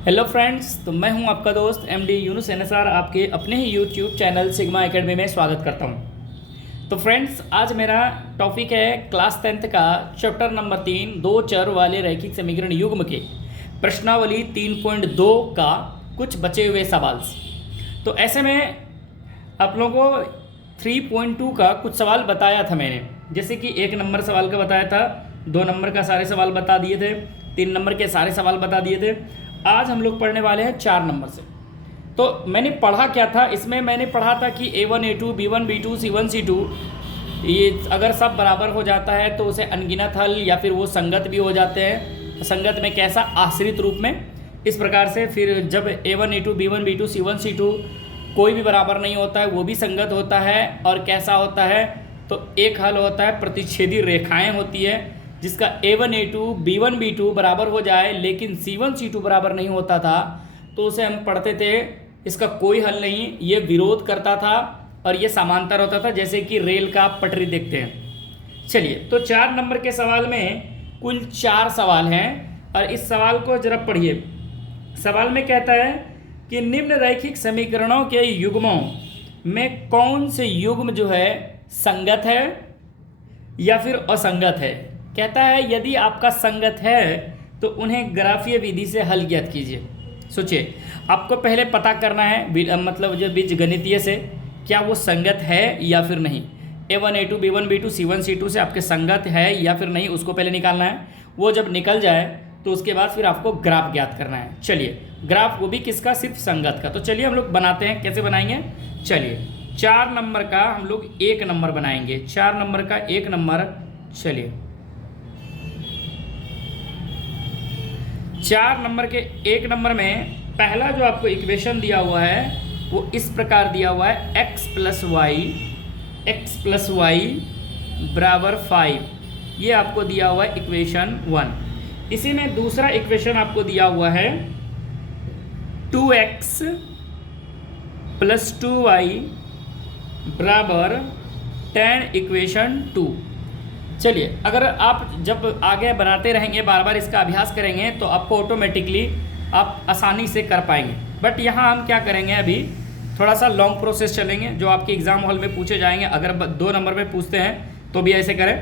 Hello friends, तो मैं हूं आपका दोस्त एमडी यूनुस एनएसआर, आपके अपने ही यूट्यूब चैनल सिग्मा एकेडमी में स्वागत करता हूं। तो फ्रेंड्स, आज मेरा टॉपिक है क्लास 10th का चैप्टर नंबर 3 दो चर वाले रैखिक समीकरण युग्म के प्रश्नावली 3.2 का कुछ बचे हुए सवाल। तो ऐसे में आप लोगों को 3.2 का कुछ सवाल बताया था मैंने, जैसे कि 1 नंबर सवाल का बताया था, 2 नंबर का सारे सवाल बता दिए थे, 3 नंबर के सारे सवाल बता दिए थे। आज हम लोग पढ़ने वाले हैं 4 नंबर से। तो मैंने पढ़ा क्या था इसमें, मैंने पढ़ा था कि A1 A2 B1 B2 C1 C2 ये अगर सब बराबर हो जाता है तो उसे अनगिनत हल या फिर वो संगत भी हो जाते हैं। संगत में कैसा? आश्रित रूप में। इस प्रकार से फिर जब A1 A2 B1 B2 C1 C2 कोई भी बराबर नहीं होता है, वो भी संगत होता है। और कैसा होता है? तो एक हल होता है, प्रतिच्छेदी रेखाएं होती है, जिसका A1 A2 B1 B2 बराबर हो जाए लेकिन C1 C2 बराबर नहीं होता था, तो उसे हम पढ़ते थे इसका कोई हल नहीं, ये विरोध करता था और ये समांतर होता था, जैसे कि रेल का पटरी देखते हैं। चलिए, तो 4 नंबर के सवाल में कुल 4 सवाल हैं और इस सवाल को जरा पढ़िए। सवाल में कहता है कि निम्न रैखिक समीकरणों के युग्मों में कौन से युग्म जो है संगत है या फिर असंगत है। कहता है यदि आपका संगत है तो उन्हें ग्राफीय विधि से हल ज्ञात कीजिए। सोचिए, आपको पहले पता करना है मतलब जो बीजगणितीय से क्या वो संगत है या फिर नहीं। A1 A2 B1 B2 C1 C2 से आपके संगत है या फिर नहीं, उसको पहले निकालना है। वो जब निकल जाए तो उसके बाद फिर आपको ग्राफ ज्ञात करना है। चलिए, ग्राफ वो भी किसका? सिर्फ संगत का। तो चलिए हम लोग बनाते हैं। कैसे बनाएंगे? चलिए, 4 नंबर का हम लोग 1 नंबर बनाएंगे। 4 नंबर का 1 नंबर। चलिए, 4 नंबर के 1 नंबर में पहला जो आपको इक्वेशन दिया हुआ है वो इस प्रकार दिया हुआ है, x प्लस वाई बराबर 5। ये आपको दिया हुआ है इक्वेशन 1। इसी में दूसरा इक्वेशन आपको दिया हुआ है 2x प्लस 2y बराबर 10 इक्वेशन 2। चलिए, अगर आप जब आगे बनाते रहेंगे, बार बार इसका अभ्यास करेंगे, तो आपको ऑटोमेटिकली आप आसानी से कर पाएंगे। बट यहाँ हम क्या करेंगे, अभी थोड़ा सा लॉन्ग प्रोसेस चलेंगे जो आपके एग्जाम हॉल में पूछे जाएंगे। अगर 2 नंबर में पूछते हैं तो भी ऐसे करें।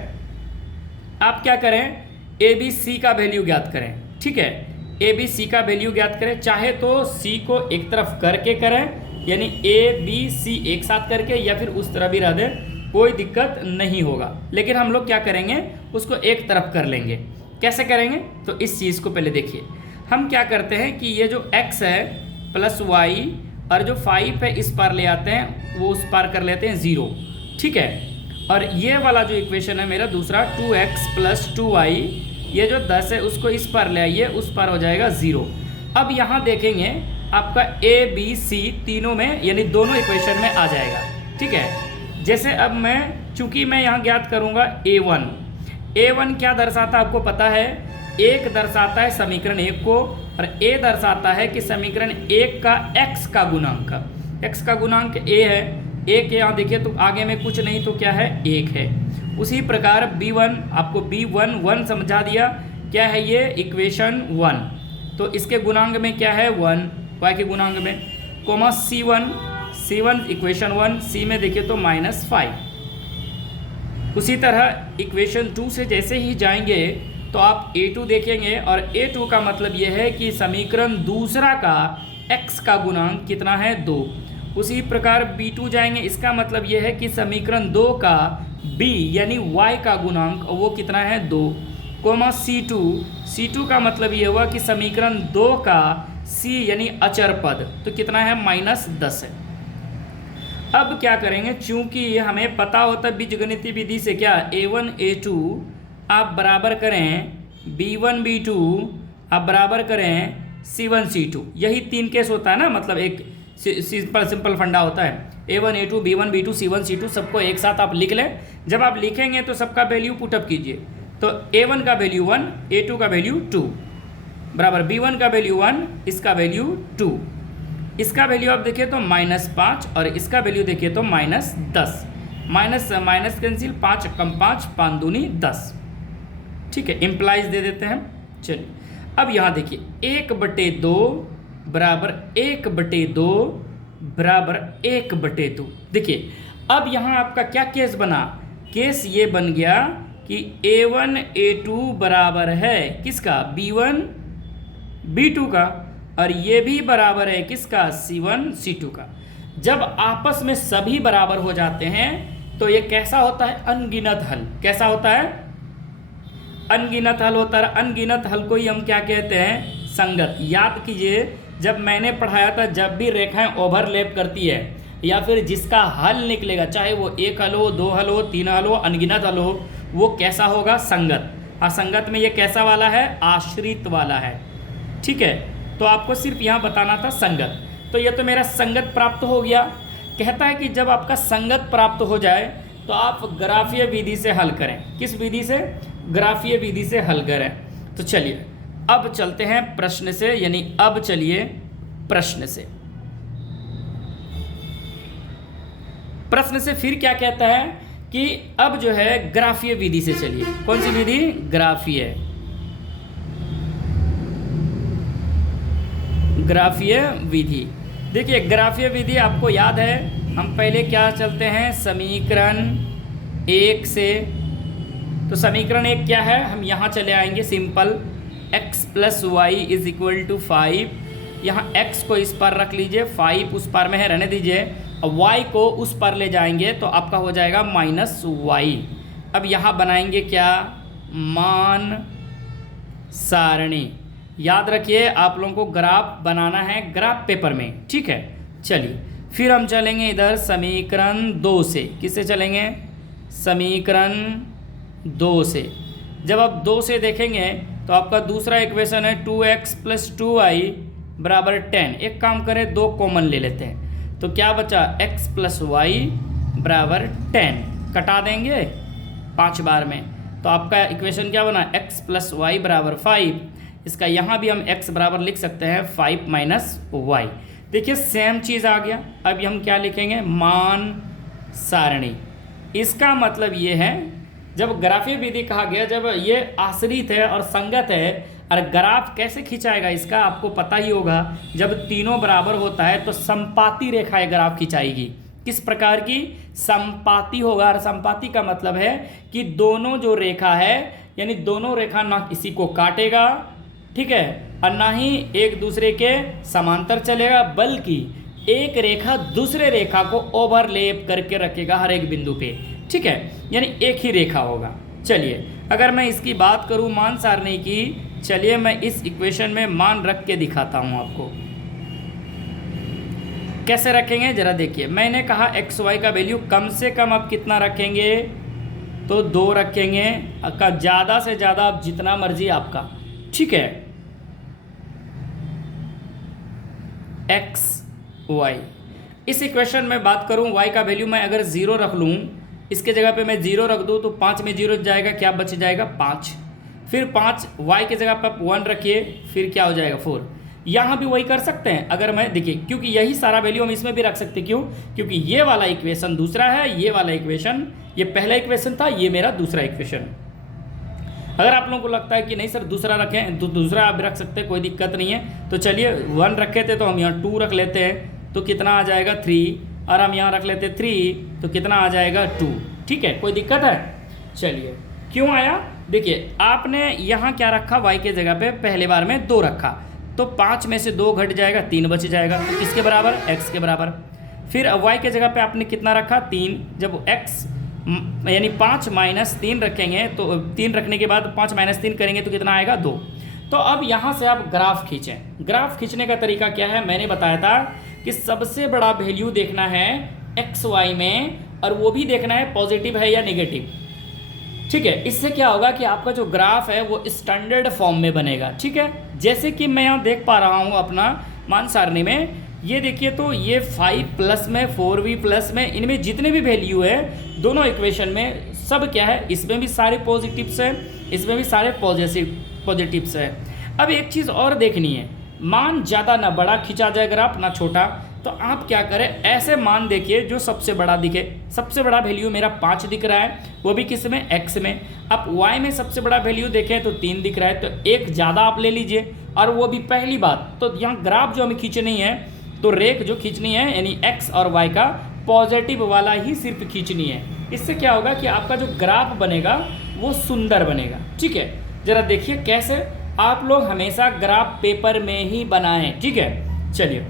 आप क्या करें, ABC का वैल्यू ज्ञात करें। ठीक है, ABC का वैल्यू ज्ञात करें। चाहे तो C को एक तरफ करके करें, यानी ABC एक साथ करके, या फिर उस तरह भी रह दें, कोई दिक्कत नहीं होगा। लेकिन हम लोग क्या करेंगे, उसको एक तरफ कर लेंगे। कैसे करेंगे? तो इस चीज़ को पहले देखिए। हम क्या करते हैं कि ये जो x है प्लस y और जो 5 है इस पार ले आते हैं, वो उस पार कर लेते हैं 0। ठीक है, और ये वाला जो इक्वेशन है मेरा दूसरा 2x प्लस 2y, ये जो 10 है उसको इस पार ले आइए, उस पार हो जाएगा 0। अब यहाँ देखेंगे आपका ABC तीनों में, यानी दोनों इक्वेशन में आ जाएगा। ठीक है, जैसे अब चूंकि मैं यहाँ ज्ञात करूँगा A1 क्या दर्शाता है आपको पता है? 1 दर्शाता है समीकरण 1 को, और A दर्शाता है कि समीकरण 1 का x का गुणांक। x का गुणांक A है। 1 यहाँ देखिए तो आगे में कुछ नहीं तो क्या है? 1 है। उसी प्रकार B1, आपको B1 समझा दिया। क्या है ये? इक्वेशन 1। तो इसके गुणांक में क्या है? 1, y के गुणांक में, कोमा C1 इक्वेशन 1, C में देखिए तो -5। उसी तरह इक्वेशन 2 से जैसे ही जाएंगे तो आप A2 देखेंगे, और A2 का मतलब यह है कि समीकरण दूसरा का x का गुणांक कितना है? 2। उसी प्रकार B2 जाएंगे, इसका मतलब यह है कि समीकरण 2 का b यानी y का गुणांक वो कितना है? 2, कोमा C2 का मतलब यह हुआ कि समीकरण 2 का c यानी अचर पद तो कितना है? -10 है। अब क्या करेंगे, चूंकि हमें पता होता है बीजगणितीय विधि से क्या, A1 A2 आप बराबर करें B1 B2 आप बराबर करें C1 C2। यही 3 केस होता है ना, मतलब एक सिंपल फंडा होता है। A1 A2 B1 B2 C1 C2 सबको एक साथ आप लिख लें। जब आप लिखेंगे तो सबका वैल्यू पुटअप कीजिए। तो A1 का वैल्यू 1, A2 का वैल्यू 2 बराबर B1 का वैल्यू 1, इसका वैल्यू 2, इसका वैल्यू आप देखिए तो -5 और इसका वैल्यू देखिए तो -10। माइनस कैंसिल, 5 कम 5 5 दूनी 10। ठीक है, इम्प्लाइज दे देते हैं। चलिए, अब यहाँ देखिए 1/2 बराबर 1/2 बराबर 1/2। देखिए अब यहाँ आपका क्या केस बना, केस ये बन गया कि A1 A2 बराबर है किसका, B1 B2 का, और ये भी बराबर है किसका, C1 C2 का। जब आपस में सभी बराबर हो जाते हैं तो ये कैसा होता है, अनगिनत हल। कैसा होता है, अनगिनत हल होता है। अनगिनत हल को ही हम क्या कहते हैं, संगत। याद कीजिए जब मैंने पढ़ाया था, जब भी रेखाएं ओवरलैप करती है या फिर जिसका हल निकलेगा, चाहे वो 1 हल हो, 2 हल हो, 3 हल हो, अनगिनत हल हो, वो कैसा होगा, संगत। असंगत में ये कैसा वाला है, आश्रित वाला है। ठीक है, तो आपको सिर्फ यहाँ बताना था संगत। तो ये तो मेरा संगत प्राप्त हो गया। कहता है कि जब आपका संगत प्राप्त हो जाए तो आप ग्राफीय विधि से हल करें। किस विधि से, ग्राफीय विधि से हल करें। तो चलिए अब चलते हैं प्रश्न से, यानी अब चलिए प्रश्न से। प्रश्न से फिर क्या कहता है कि अब जो है ग्राफीय विधि से चलिए। कौन सी विधि, ग्राफीय, ग्राफीय विधि। देखिए ग्राफीय विधि आपको याद है, हम पहले क्या चलते हैं, समीकरण 1 से। तो समीकरण 1 क्या है, हम यहाँ चले आएंगे, सिंपल, x + y = 5। यहाँ x को इस पर रख लीजिए, 5 उस पर में है, रहने दीजिए, और y को उस पर ले जाएंगे तो आपका हो जाएगा -y। अब यहाँ बनाएंगे क्या, मान सारणी। याद रखिए आप लोगों को ग्राफ बनाना है ग्राफ पेपर में, ठीक है। चलिए फिर हम चलेंगे इधर समीकरण 2 से। किससे चलेंगे, समीकरण 2 से। जब आप 2 से देखेंगे तो आपका दूसरा इक्वेशन है 2x + 2y = 10। एक काम करें, 2 कॉमन ले लेते हैं, तो क्या बचा, x + y = 10। कटा देंगे 5 बार में, तो आपका इक्वेशन क्या बना, x + y = 5। इसका यहाँ भी हम x बराबर लिख सकते हैं 5 - y। देखिए सेम चीज़ आ गया। अब हम क्या लिखेंगे, मान सारणी। इसका मतलब ये है, जब ग्राफीय विधि कहा गया, जब ये आश्रित है और संगत है, और ग्राफ कैसे खिंचाएगा इसका आपको पता ही होगा। जब तीनों बराबर होता है तो संपाती रेखाएं ग्राफ खिंचाएगी। किस प्रकार की, संपाती होगा। और संपाती का मतलब है कि दोनों जो रेखा है, यानी दोनों रेखा ना किसी को काटेगा, ठीक है, और ना ही एक दूसरे के समांतर चलेगा, बल्कि एक रेखा दूसरे रेखा को ओवरलैप करके रखेगा हर एक बिंदु पे, ठीक है, यानी एक ही रेखा होगा। चलिए अगर मैं इसकी बात करूं मान सारणी की, चलिए मैं इस इक्वेशन में मान रख के दिखाता हूं आपको। कैसे रखेंगे जरा देखिए। मैंने कहा x y का वैल्यू कम से कम आप कितना रखेंगे, तो 2 रखेंगे, का ज़्यादा से ज़्यादा आप जितना मर्जी आपका, ठीक है। x y, इस इक्वेशन में बात करूं y का वैल्यू मैं अगर 0 रख लूं, इसके जगह पे मैं 0 रख दूं तो 5 में 0 जाएगा, क्या बच जाएगा 5। फिर 5 y के जगह पर 1 रखिए, फिर क्या हो जाएगा 4। यहाँ भी वही कर सकते हैं। अगर मैं देखिए, क्योंकि यही सारा वैल्यू हम इसमें भी रख सकते, क्यों, क्योंकि ये वाला इक्वेशन दूसरा है, ये वाला इक्वेशन, ये पहला इक्वेशन था, ये मेरा दूसरा इक्वेशन। अगर आप लोगों को लगता है कि नहीं सर दूसरा रखें, तो दूसरा आप रख सकते हैं, कोई दिक्कत नहीं है। तो चलिए 1 रखे थे तो हम यहाँ 2 रख लेते हैं, तो कितना आ जाएगा 3, और हम यहाँ रख लेते 3 तो कितना आ जाएगा 2, ठीक है, कोई दिक्कत है। चलिए क्यों आया, देखिए आपने यहाँ क्या रखा, y के जगह पे पहले बार में 2 रखा, तो 5 में से 2 घट जाएगा, 3 बच जाएगा, तो किसके बराबर, x के बराबर। फिर y के जगह पे आपने कितना रखा, 3। जब x यानी 5 - 3 रखेंगे, तो 3 रखने के बाद 5 - 3 करेंगे तो कितना आएगा 2। तो अब यहाँ से आप ग्राफ खींचें। ग्राफ खींचने का तरीका क्या है, मैंने बताया था कि सबसे बड़ा वैल्यू देखना है एक्स वाई में, और वो भी देखना है पॉजिटिव है या नेगेटिव, ठीक है। इससे क्या होगा कि आपका जो ग्राफ है वो स्टैंडर्ड फॉर्म में बनेगा, ठीक है। जैसे कि मैं यहाँ देख पा रहा हूँ अपना मान सारणी में, ये देखिए, तो ये 5+ में 4v+ में, इनमें जितने भी वैल्यू है दोनों इक्वेशन में, सब क्या है, इसमें भी सारे पॉजिटिव्स हैं, इसमें भी सारे पॉजिटिव्स हैं। अब एक चीज़ और देखनी है, मान ज़्यादा ना बड़ा खींचा जाए ग्राफ, ना छोटा। तो तो आप क्या करें, ऐसे मान देखिए जो सबसे बड़ा दिखे। सबसे बड़ा वैल्यू मेरा 5 दिख रहा है, वो भी किस में, x में। अब y में सबसे बड़ा वैल्यू देखें तो 3 दिख रहा है, तो एक ज़्यादा आप ले लीजिए, और वो भी पहली बात। तो यहाँ ग्राफ जो हमें खींचनी है, तो रेख जो खींचनी है यानी x और y का पॉजिटिव वाला ही सिर्फ खींचनी है। इससे क्या होगा कि आपका जो ग्राफ बनेगा वो सुंदर बनेगा। ठीक है, ज़रा देखिए कैसे। आप लोग हमेशा ग्राफ पेपर में ही बनाएं, ठीक है। चलिए,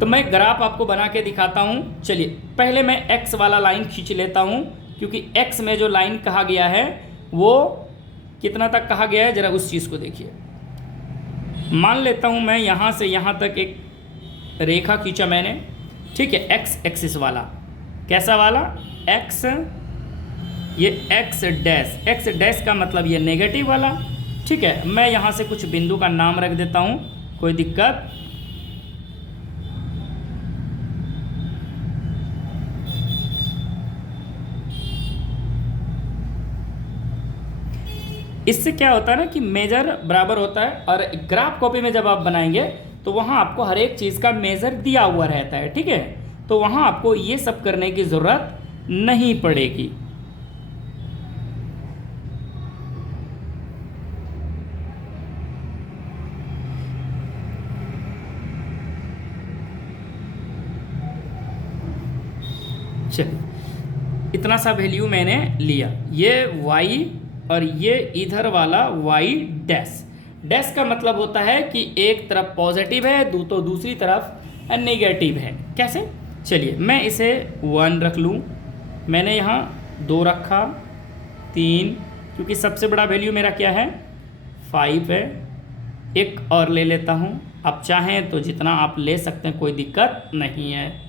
तो मैं ग्राफ आपको बना के दिखाता हूँ। चलिए, पहले मैं x वाला लाइन खींच लेता हूँ, क्योंकि x में जो लाइन कहा गया है वो कितना तक कहा गया है, ज़रा उस चीज़ को देखिए। मान लेता हूँ मैं यहाँ से यहाँ तक एक रेखा खींचा मैंने, ठीक है, x एक्सिस वाला। कैसा वाला, x, ये x डैश का मतलब ये नेगेटिव वाला। ठीक है, मैं यहाँ से कुछ बिंदु का नाम रख देता हूँ, कोई दिक्कत। इससे क्या होता है ना कि मेजर बराबर होता है, और ग्राफ कॉपी में जब आप बनाएंगे तो वहाँ आपको हर एक चीज़ का मेजर दिया हुआ रहता है। ठीक है, तो वहाँ आपको ये सब करने की ज़रूरत नहीं पड़ेगी। चलिए, इतना सा वैल्यू मैंने लिया, ये y और ये इधर वाला y डैश। डैश का मतलब होता है कि एक तरफ पॉजिटिव है तो दूसरी तरफ नेगेटिव है। कैसे, चलिए मैं इसे 1 रख लूँ, मैंने यहाँ 2 रखा, 3, क्योंकि सबसे बड़ा वैल्यू मेरा क्या है, 5 है। एक और ले लेता हूँ, आप चाहें तो जितना आप ले सकते हैं, कोई दिक्कत नहीं है।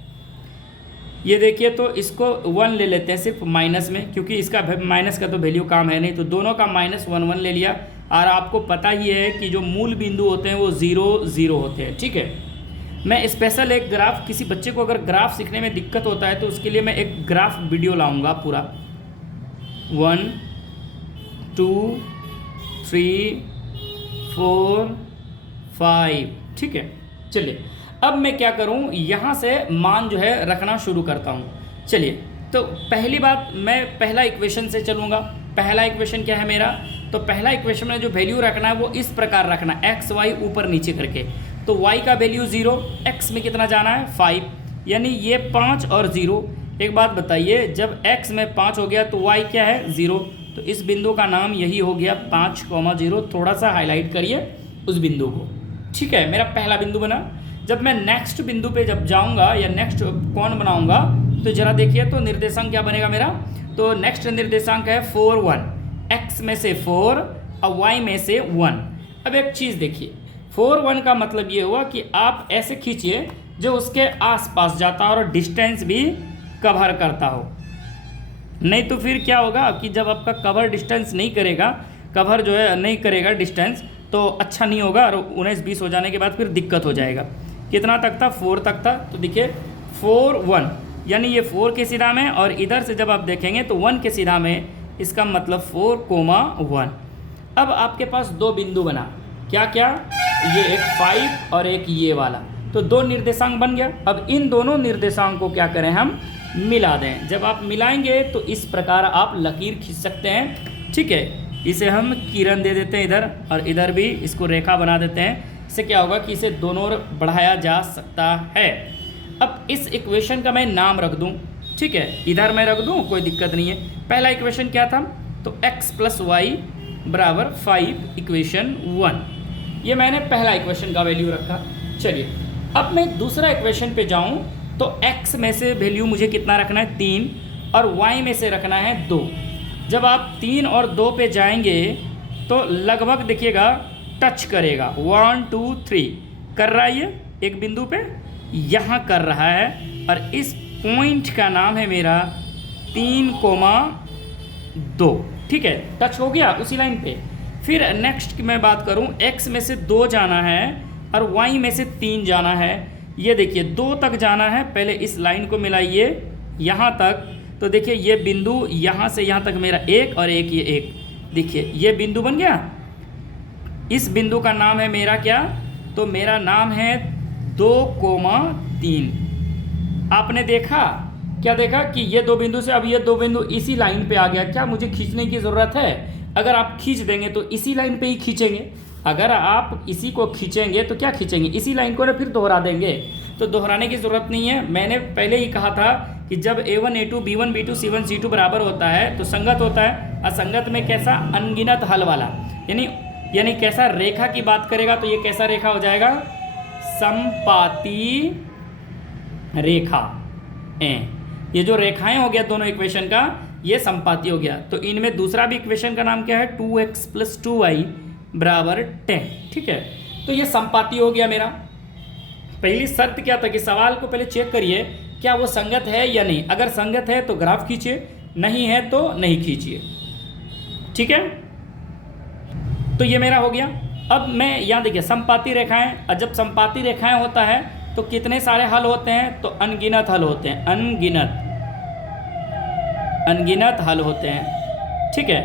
ये देखिए, तो इसको 1 ले लेते हैं सिर्फ माइनस में, क्योंकि इसका माइनस का तो वैल्यू काम है नहीं, तो दोनों का -1 1 ले लिया। और आपको पता ही है कि जो मूल बिंदु होते हैं वो 0 0 होते हैं। ठीक है, मैं स्पेशल एक ग्राफ, किसी बच्चे को अगर ग्राफ सीखने में दिक्कत होता है तो उसके लिए मैं एक ग्राफ वीडियो लाऊंगा पूरा, 1 2 3 4 5। ठीक है, चलिए अब मैं क्या करूं, यहाँ से मान जो है रखना शुरू करता हूँ। चलिए, तो पहली बात, मैं पहला इक्वेशन से चलूँगा। पहला इक्वेशन क्या है मेरा, तो पहला इक्वेशन में जो वैल्यू रखना है वो इस प्रकार रखना, x y ऊपर नीचे करके। तो y का वैल्यू 0, x में कितना जाना है 5, यानी ये 5 और 0। एक बात बताइए, जब x में 5 हो गया तो y क्या है 0, तो इस बिंदु का नाम यही हो गया 5,0। थोड़ा सा हाईलाइट करिए उस बिंदु को। ठीक है, मेरा पहला बिंदु बना। जब मैं नेक्स्ट बिंदु पे जब जाऊंगा या नेक्स्ट कौन बनाऊंगा, तो जरा देखिए, तो निर्देशांक क्या बनेगा मेरा, तो नेक्स्ट निर्देशांक है 4 1, x में से 4 और y में से 1। अब एक चीज़ देखिए, 4 1 का मतलब ये हुआ कि आप ऐसे खींचिए जो उसके आसपास जाता हो और डिस्टेंस भी कवर करता हो। नहीं तो फिर क्या होगा कि जब आपका कवर डिस्टेंस नहीं करेगा, कवर जो है नहीं करेगा डिस्टेंस, तो अच्छा नहीं होगा, और 19 20 हो जाने के बाद फिर दिक्कत हो जाएगा। कितना तक था, 4 तक था, तो देखिए 4 1, यानी ये 4 के सीधा में, और इधर से जब आप देखेंगे तो 1 के सीधा में, इसका मतलब 4,1। अब आपके पास 2 बिंदु बना, क्या क्या, ये एक 5 और एक ये वाला, तो 2 निर्देशांक बन गया। अब इन दोनों निर्देशांक को क्या करें, हम मिला दें। जब आप मिलाएंगे तो इस प्रकार आप लकीर खींच सकते हैं। ठीक है, इसे हम किरण दे देते हैं इधर, और इधर भी इसको रेखा बना देते हैं। इससे क्या होगा कि इसे दोनों ओर बढ़ाया जा सकता है। अब इस इक्वेशन का मैं नाम रख दूं, ठीक है, इधर मैं रख दूं, कोई दिक्कत नहीं है। पहला इक्वेशन क्या था, तो x + y = 5, इक्वेशन 1। ये मैंने पहला इक्वेशन का वैल्यू रखा। चलिए, अब मैं दूसरा इक्वेशन पे जाऊं, तो x में से वैल्यू मुझे कितना रखना है 3, और y में से रखना है 2। जब आप 3 और 2 पे जाएंगे तो लगभग देखिएगा टच करेगा, 1 2 3 कर रहा है, ये एक बिंदु पे यहाँ कर रहा है, और इस पॉइंट का नाम है मेरा 3,2। ठीक है, टच हो गया उसी लाइन पे। फिर नेक्स्ट की मैं बात करूँ, x में से 2 जाना है और y में से 3 जाना है। ये देखिए 2 तक जाना है, पहले इस लाइन को मिलाइए यहाँ तक, तो देखिए ये बिंदु यहाँ से यहाँ तक मेरा 1 और 1 ये 1, देखिए ये बिंदु बन गया। इस बिंदु का नाम है मेरा क्या, तो मेरा नाम है 2,3। आपने देखा, क्या देखा कि ये दो बिंदु से अब ये दो बिंदु इसी लाइन पे आ गया। क्या मुझे खींचने की ज़रूरत है? अगर आप खींच देंगे तो इसी लाइन पे ही खींचेंगे। अगर आप इसी को खींचेंगे तो क्या खींचेंगे? इसी लाइन को ना फिर दोहरा देंगे। तो दोहराने की ज़रूरत नहीं है। मैंने पहले ही कहा था कि जब A1 A2 B1 B2 C1 C2 बराबर होता है तो संगत होता है। असंगत में कैसा? अनगिनत हल वाला। यानी कैसा रेखा की बात करेगा तो ये कैसा रेखा हो जाएगा? समपाती रेखा। ये जो रेखाएं हो गया दोनों इक्वेशन का, ये समपाती हो गया। तो इनमें दूसरा भी इक्वेशन का नाम क्या है? 2x + 2y = 10। ठीक है, तो ये समपाती हो गया मेरा। पहली शर्त क्या था कि सवाल को पहले चेक करिए क्या वो संगत है या नहीं। अगर संगत है तो ग्राफ खींचिए, नहीं है तो नहीं खींचिए। ठीक है, तो ये मेरा हो गया। अब मैं यहाँ देखिए समपाती रेखाएं, और जब समपाती रेखाएं होता है तो कितने सारे हल होते हैं? तो अनगिनत हल होते हैं। अनगिनत हल होते हैं। ठीक है,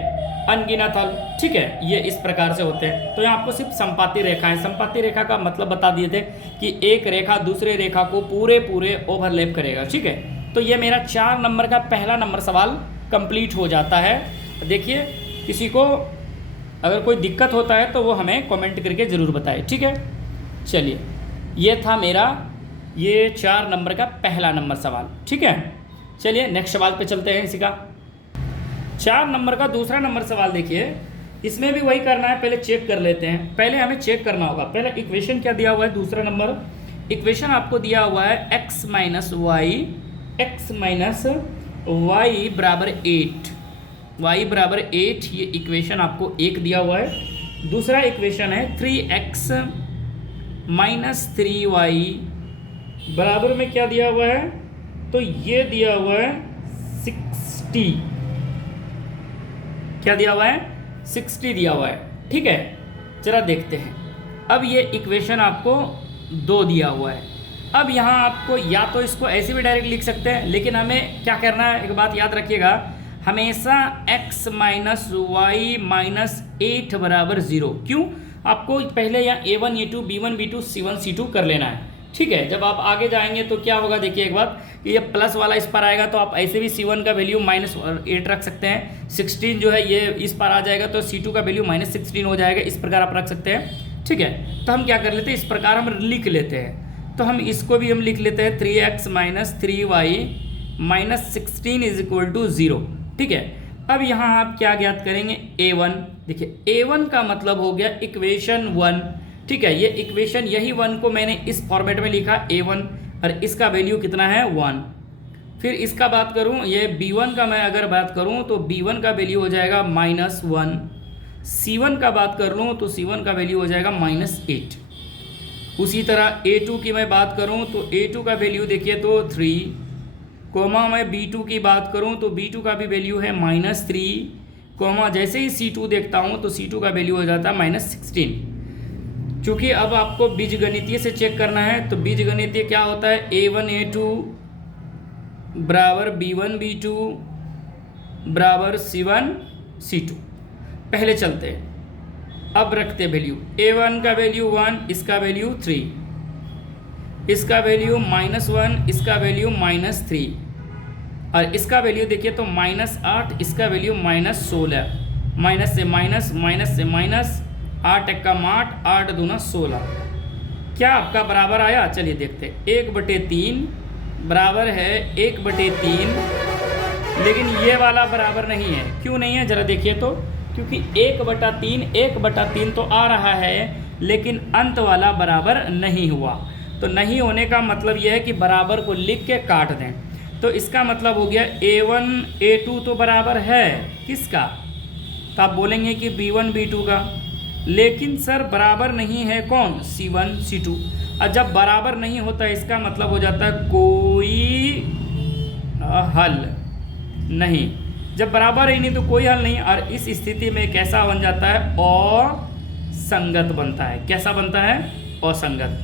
अनगिनत हल। ठीक है, ये इस प्रकार से होते हैं। तो यहाँ आपको सिर्फ समपाती रेखाएं, समपाती रेखा का मतलब बता दिए थे कि एक रेखा दूसरे रेखा को पूरे ओवरलैप करेगा। ठीक है, तो ये मेरा 4 नंबर का पहला नंबर सवाल कंप्लीट हो जाता है। देखिए, किसी को अगर कोई दिक्कत होता है तो वो हमें कमेंट करके ज़रूर बताए। ठीक है, चलिए, ये था मेरा ये 4 नंबर का पहला नंबर सवाल। ठीक है, चलिए नेक्स्ट सवाल पे चलते हैं। इसी का 4 नंबर का दूसरा नंबर सवाल देखिए, इसमें भी वही करना है। पहले चेक कर लेते हैं। पहले हमें चेक करना होगा। पहले इक्वेशन क्या दिया हुआ है? दूसरा नंबर इक्वेशन आपको दिया हुआ है x - y = 8। y = 8, ये इक्वेशन आपको 1 दिया हुआ है। दूसरा इक्वेशन है 3x - 3y बराबर में क्या दिया हुआ है? तो ये दिया हुआ है 60। क्या दिया हुआ है? 60 दिया हुआ है। ठीक है, जरा देखते हैं। अब ये इक्वेशन आपको 2 दिया हुआ है। अब यहाँ आपको या तो इसको ऐसे भी डायरेक्ट लिख सकते हैं, लेकिन हमें क्या करना है? एक बात याद रखिएगा, हमेशा x - y - 8 = 0। क्यों? आपको पहले यहाँ A1 A2 B1 B2 C1 C2 कर लेना है। ठीक है, जब आप आगे जाएंगे तो क्या होगा? देखिए एक बात, ये प्लस वाला इस पर आएगा तो आप ऐसे भी C1 का वैल्यू -8 रख सकते हैं। 16 जो है ये इस पर आ जाएगा तो C2 का वैल्यू -16 हो जाएगा। इस प्रकार आप रख सकते हैं। ठीक है, तो हम क्या कर लेते हैं? इस प्रकार हम लिख लेते हैं। तो हम इसको भी हम लिख लेते हैं 3x - 3y - 16 = 0। ठीक है, अब यहाँ आप क्या ज्ञात करेंगे? A1। देखिए, A1 का मतलब हो गया इक्वेशन 1। ठीक है, ये इक्वेशन यही 1 को मैंने इस फॉर्मेट में लिखा A1, और इसका वैल्यू कितना है? 1। फिर इसका बात करूँ, ये B1 का मैं अगर बात करूँ तो B1 का वैल्यू हो जाएगा -1। C1 का बात कर लूँ तो C1 का वैल्यू हो जाएगा -8। उसी तरह A2 की मैं बात करूँ तो A2 का वैल्यू देखिए तो 3, कोमा मैं B2 की बात करूँ तो B2 का भी वैल्यू है -3, कोमा जैसे ही C2 देखता हूँ तो C2 का वैल्यू हो जाता है -16। चूँकि अब आपको बीजगणितीय से चेक करना है तो बीजगणितीय क्या होता है? A1 A2 = B1 B2 = C1 C2। पहले चलते हैं, अब रखते वैल्यू। A1 का वैल्यू 1, इसका वैल्यू 3, इसका वैल्यू -1, इसका वैल्यू -3, और इसका वैल्यू देखिए तो -8, इसका वैल्यू -16। माइनस से माइनस 8 × 8, 8 दूना 16। क्या आपका बराबर आया? चलिए देखते हैं। 1/3 बराबर है 1/3, लेकिन ये वाला बराबर नहीं है। क्यों नहीं है? ज़रा देखिए तो, क्योंकि 1/3 तो आ रहा है, लेकिन अंत वाला बराबर नहीं हुआ। तो नहीं होने का मतलब यह है कि बराबर को लिख के काट दें। तो इसका मतलब हो गया A1 A2 तो बराबर है किसका? तो आप बोलेंगे कि B1 B2 का, लेकिन सर बराबर नहीं है कौन? C1 C2। और जब बराबर नहीं होता इसका मतलब हो जाता है कोई हल नहीं। जब बराबर ही नहीं तो कोई हल नहीं, और इस स्थिति में कैसा बन जाता है? असंगत बनता है। कैसा बनता है? असंगत।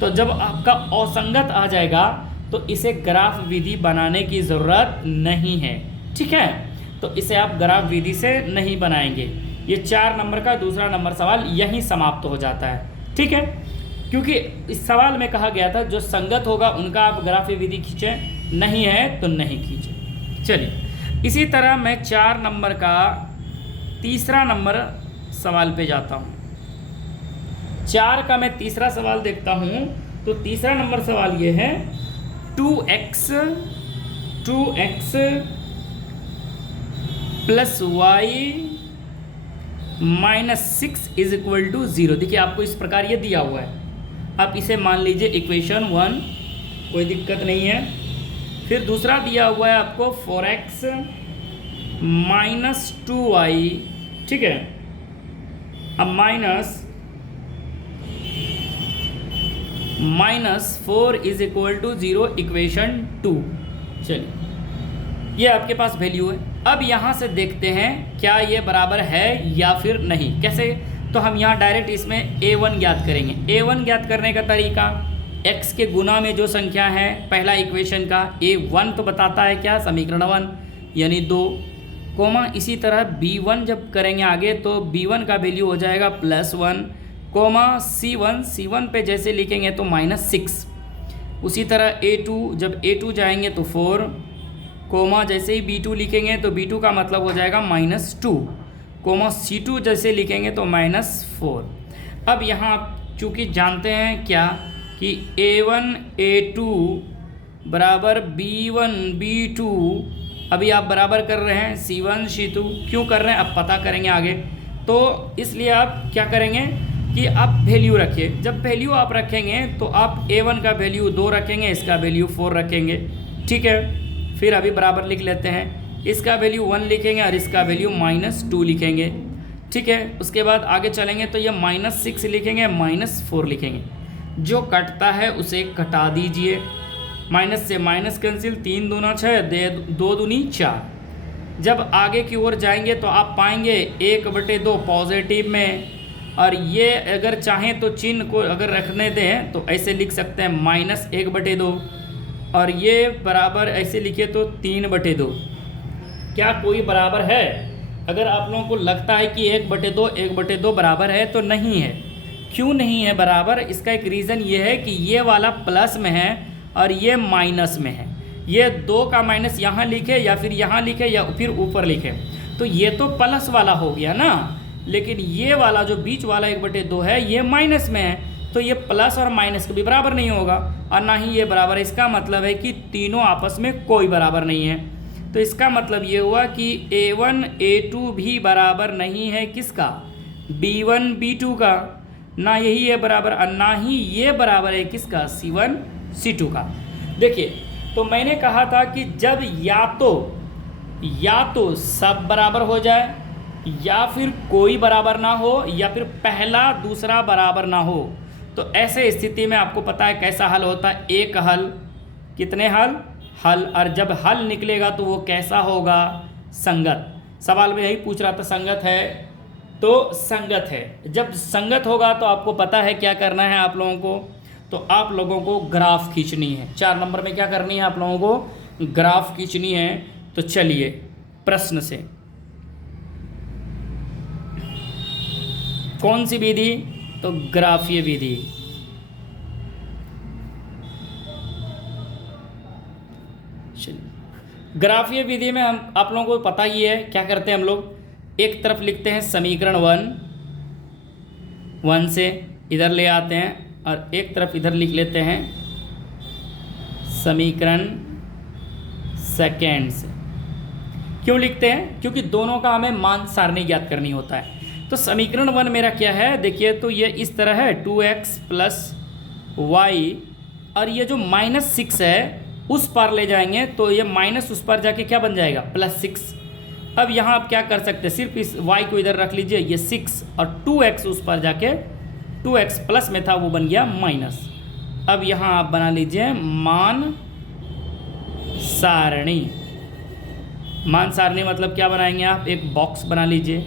तो जब आपका असंगत आ जाएगा तो इसे ग्राफ विधि बनाने की ज़रूरत नहीं है। ठीक है, तो इसे आप ग्राफ विधि से नहीं बनाएंगे। ये 4 नंबर का दूसरा नंबर सवाल यहीं समाप्त हो जाता है। ठीक है, क्योंकि इस सवाल में कहा गया था जो संगत होगा उनका आप ग्राफीय विधि खींचें, नहीं है तो नहीं खींचें। चलिए इसी तरह मैं 4 नंबर का तीसरा नंबर सवाल पे जाता हूँ। 4 का मैं तीसरा सवाल देखता हूँ। तो तीसरा नंबर सवाल ये है 2x plus y -6 is equal to 0। देखिए आपको इस प्रकार ये दिया हुआ है, आप इसे मान लीजिए इक्वेशन 1, कोई दिक्कत नहीं है। फिर दूसरा दिया हुआ है आपको 4x - 2y, ठीक है। अब -4 इज इक्वल टू 0 इक्वेशन 2। चलिए ये आपके पास वैल्यू है। अब यहाँ से देखते हैं क्या ये बराबर है या फिर नहीं। कैसे? तो हम यहाँ डायरेक्ट इसमें a1 ज्ञात करेंगे। a1 ज्ञात करने का तरीका, x के गुना में जो संख्या है पहला इक्वेशन का, a1 तो बताता है क्या, समीकरण 1 यानी 2, कोमा इसी तरह b1 जब करेंगे आगे तो b1 का वैल्यू हो जाएगा +1, कोमा c1 पे जैसे लिखेंगे तो -6। उसी तरह a2, जब a2 जाएंगे तो 4, कोमा जैसे ही b2 लिखेंगे तो b2 का मतलब हो जाएगा -2, कोमा c2 जैसे लिखेंगे तो -4। अब यहाँ आप चूँकि जानते हैं क्या कि a1 a2 बराबर b1 b2, अभी आप बराबर कर रहे हैं c1 c2, क्यों कर रहे हैं अब पता करेंगे आगे। तो इसलिए आप क्या करेंगे कि आप वैल्यू रखिए। जब वैल्यू आप रखेंगे तो आप a1 का वैल्यू 2 रखेंगे, इसका वैल्यू 4 रखेंगे, ठीक है। फिर अभी बराबर लिख लेते हैं, इसका वैल्यू 1 लिखेंगे और इसका वैल्यू -2 लिखेंगे, ठीक है। उसके बाद आगे चलेंगे तो ये -6 लिखेंगे, -4 लिखेंगे। जो कटता है उसे कटा दीजिए, माइनस से माइनस कैंसिल, 3 दूना 6, 2 दूनी 4। जब आगे की ओर जाएंगे तो आप पाएंगे 1/2 पॉजिटिव में, और ये अगर चाहें तो चिन्ह को अगर रखने दें तो ऐसे लिख सकते हैं -1/2, और ये बराबर ऐसे लिखे तो 3/2। क्या कोई बराबर है? अगर आप लोगों को लगता है कि 1/2 बराबर है तो नहीं है। क्यों नहीं है बराबर? इसका एक रीज़न ये है कि ये वाला प्लस में है और ये माइनस में है। ये 2 का माइनस यहाँ लिखे या फिर यहाँ लिखे या फिर ऊपर लिखे तो ये तो प्लस वाला हो गया ना, लेकिन ये वाला जो बीच वाला 1/2 है ये माइनस में है, तो ये प्लस और माइनस के भी बराबर नहीं होगा और ना ही ये बराबर। इसका मतलब है कि तीनों आपस में कोई बराबर नहीं है। तो इसका मतलब ये हुआ कि a1 a2 भी बराबर नहीं है किसका, b1 b2 का, ना यही है बराबर और ना ही ये बराबर है किसका, c1 c2 का। देखिए तो मैंने कहा था कि जब या तो सब बराबर हो जाए या फिर कोई बराबर ना हो या फिर पहला दूसरा बराबर ना हो, तो ऐसे स्थिति में आपको पता है कैसा हल होता है, एक हल, कितने हल, और जब हल निकलेगा तो वो कैसा होगा, संगत। सवाल में यही पूछ रहा था, संगत है तो संगत है। जब संगत होगा तो आपको पता है क्या करना है आप लोगों को, तो आप लोगों को ग्राफ खींचनी है। 4 नंबर में क्या करनी है आप लोगों को, ग्राफ खींचनी है। तो चलिए प्रश्न से, कौन सी विधि, तो ग्राफीय विधि। चलिए ग्राफीय विधि में हम आप लोगों को पता ही है क्या करते हैं हम लोग, एक तरफ लिखते हैं समीकरण 1 से इधर ले आते हैं और एक तरफ इधर लिख लेते हैं समीकरण 2 से। क्यों लिखते हैं? क्योंकि दोनों का हमें मान सारणी ज्ञात करनी होता है। तो समीकरण 1 मेरा क्या है, देखिए तो ये इस तरह है 2x + y, और ये जो -6 है उस पार ले जाएंगे तो ये माइनस उस पार जाके क्या बन जाएगा, +6। अब यहाँ आप क्या कर सकते हैं, सिर्फ इस y को इधर रख लीजिए, ये 6 और 2x उस पर जाके 2x प्लस में था वो बन गया माइनस। अब यहाँ आप बना लीजिए मान सारणी। मान सारणी मतलब क्या बनाएंगे आप, एक बॉक्स बना लीजिए,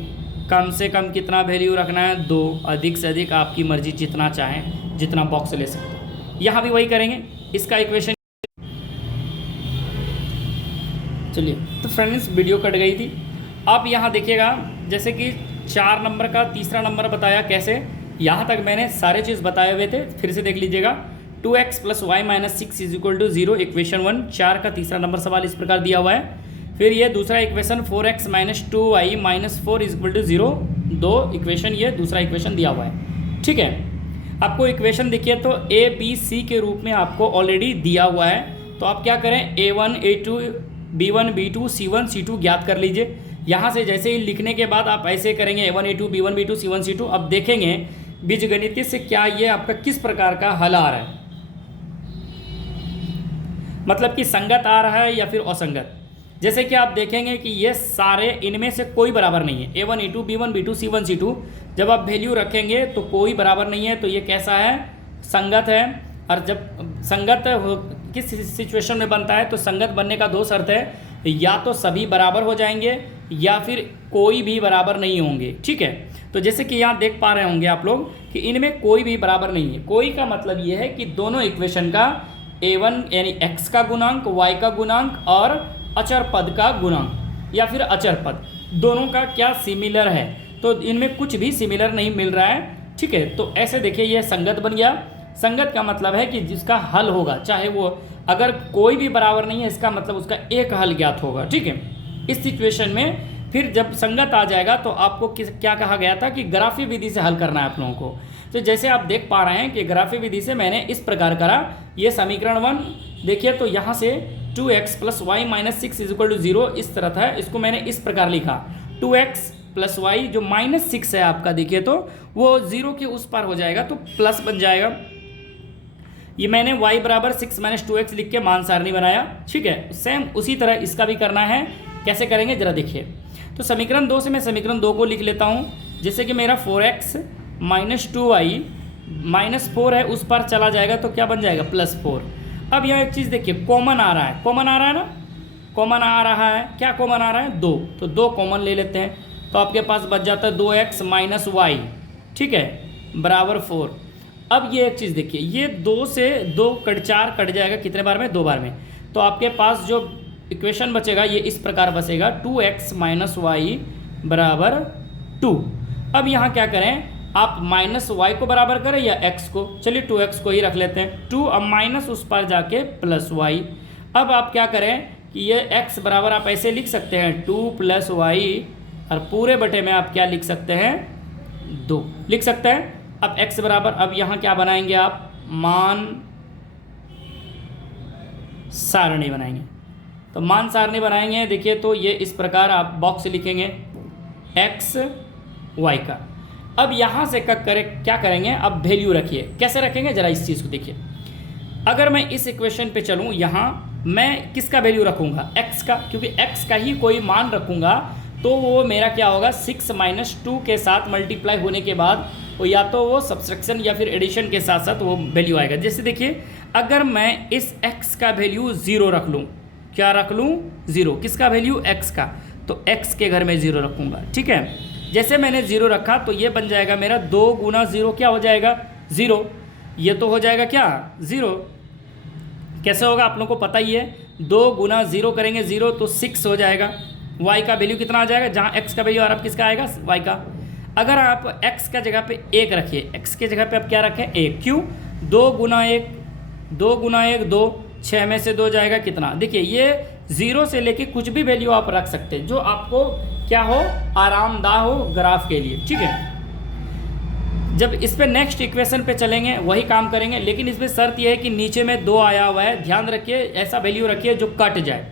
कम से कम कितना वैल्यू रखना है, 2, अधिक से अधिक आपकी मर्जी जितना चाहें जितना बॉक्स ले सकते हैं। यहाँ भी वही करेंगे, इसका इक्वेशन। चलिए तो फ्रेंड्स वीडियो कट गई थी, आप यहाँ देखिएगा जैसे कि 4 नंबर का तीसरा नंबर बताया कैसे, यहाँ तक मैंने सारे चीज़ बताए हुए थे, फिर से देख लीजिएगा। 2x + y - 6 = 0 इक्वेशन 1, 4 का तीसरा नंबर सवाल इस प्रकार दिया हुआ है। फिर ये दूसरा इक्वेशन 4x - 2y - 4 = 0, 2 इक्वेशन, ये दूसरा इक्वेशन दिया हुआ है। ठीक है, आपको इक्वेशन देखिए तो a b c के रूप में आपको ऑलरेडी दिया हुआ है। तो आप क्या करें, a1 a2 b1 b2 c1 c2 ज्ञात कर लीजिए। यहाँ से जैसे ही लिखने के बाद आप ऐसे करेंगे a1 a2 b1 b2 c1 c2। अब देखेंगे बीजगणितीय से क्या ये आपका किस प्रकार का हल आ रहा है, मतलब कि संगत आ रहा है या फिर असंगत। जैसे कि आप देखेंगे कि ये सारे इनमें से कोई बराबर नहीं है, a1 a2 b1 b2 c1 c2। जब आप वैल्यू रखेंगे तो कोई बराबर नहीं है, तो ये कैसा है, संगत है। और जब संगत किस सिचुएशन में बनता है, तो संगत बनने का दो शर्त है, या तो सभी बराबर हो जाएंगे या फिर कोई भी बराबर नहीं होंगे। ठीक है, तो जैसे कि यहाँ देख पा रहे होंगे आप लोग कि इनमें कोई भी बराबर नहीं है। कोई का मतलब ये है कि दोनों इक्वेशन का a1 यानी x का गुणांक, y का गुणांक और अचर पद का गुणांक या फिर अचर पद, दोनों का क्या सिमिलर है। तो इनमें कुछ भी सिमिलर नहीं मिल रहा है। ठीक है, तो ऐसे देखिए ये संगत बन गया। संगत का मतलब है कि जिसका हल होगा, चाहे वो अगर कोई भी बराबर नहीं है, इसका मतलब उसका एक हल ज्ञात होगा। ठीक है, इस सिचुएशन में फिर जब संगत आ जाएगा तो आपको क्या कहा गया था कि ग्राफी विधि से हल करना है आप लोगों को। तो जैसे आप देख पा रहे हैं कि ग्राफी विधि से मैंने इस प्रकार करा। ये समीकरण 1 देखिए, तो यहाँ से 2x + y - 6 = 0 इस तरह था। इसको मैंने इस प्रकार लिखा, 2x + y जो -6 है आपका, देखिए तो वो 0 के उस पार हो जाएगा तो प्लस बन जाएगा। ये मैंने y = 6 - 2x लिख के मान सारणी बनाया। ठीक है, सेम उसी तरह इसका भी करना है। कैसे करेंगे जरा देखिए। तो समीकरण 2 से मैं समीकरण 2 को लिख लेता हूँ। जैसे कि मेरा 4x - 2y -4 है, उस पर चला जाएगा तो क्या बन जाएगा, +4। अब यह एक चीज़ देखिए, कॉमन आ रहा है, कॉमन आ रहा है ना, कॉमन आ रहा है। क्या कॉमन आ रहा है, 2, तो 2 कॉमन ले लेते हैं। तो आपके पास बच जाता है 2x - y, ठीक है, बराबर 4। अब ये एक चीज़ देखिए, ये 2 से 2 4 कट जाएगा कितने बार में, 2 बार में। तो आपके पास जो इक्वेशन बचेगा ये इस प्रकार बचेगा, 2x - y बराबर 2। अब यहाँ क्या करें, आप -y को बराबर करें या x को, चलिए 2x को ही रख लेते हैं। 2 अब माइनस उस पर जाके +y। अब आप क्या करें कि ये x बराबर आप ऐसे लिख सकते हैं 2 + y, और पूरे बटे में आप क्या लिख सकते हैं, 2 लिख सकते हैं। अब x बराबर, अब यहाँ क्या बनाएंगे आप, मान सारणी बनाएंगे। तो मान सारणी बनाएंगे, देखिए तो ये इस प्रकार आप बॉक्स लिखेंगे x y का। अब यहाँ से क्या करेंगे, अब वैल्यू रखिए। कैसे रखेंगे जरा इस चीज़ को देखिए। अगर मैं इस इक्वेशन पे चलूँ, यहाँ मैं किसका वैल्यू रखूँगा, x का, क्योंकि x का ही कोई मान रखूँगा तो वो मेरा क्या होगा, 6 - 2 के साथ मल्टीप्लाई होने के बाद वो या तो वो सब्सट्रैक्शन या फिर एडिशन के साथ साथ वो वैल्यू आएगा। जैसे देखिए, अगर मैं इस x का वैल्यू 0 रख लूँ, क्या रख लूँ, 0, किसका वैल्यू, x का, तो x के घर में 0 रखूँगा। ठीक है, जैसे मैंने 0 रखा तो ये बन जाएगा मेरा 2 × 0 क्या हो जाएगा, 0। ये तो हो जाएगा क्या, 0। कैसे होगा आप लोगों को पता ही है, 2 × 0 करेंगे 0 तो 6 हो जाएगा। y का वैल्यू कितना आ जाएगा, जहाँ x का वैल्यू आ रहा है किसका आएगा, y का। अगर आप x का जगह पे 1 रखिए, x के जगह पे आप क्या रखें, 1, क्यों, 2 × 1 2, 6 में से 2 जाएगा कितना, देखिए ये 0 से लेके कुछ भी वैल्यू आप रख सकते हैं जो आपको क्या हो, आरामदाह हो ग्राफ के लिए। ठीक है, जब इस पे नेक्स्ट इक्वेशन पे चलेंगे वही काम करेंगे, लेकिन इसमें शर्त यह है कि नीचे में 2 आया हुआ है, ध्यान रखिए, ऐसा वैल्यू रखिए जो कट जाए।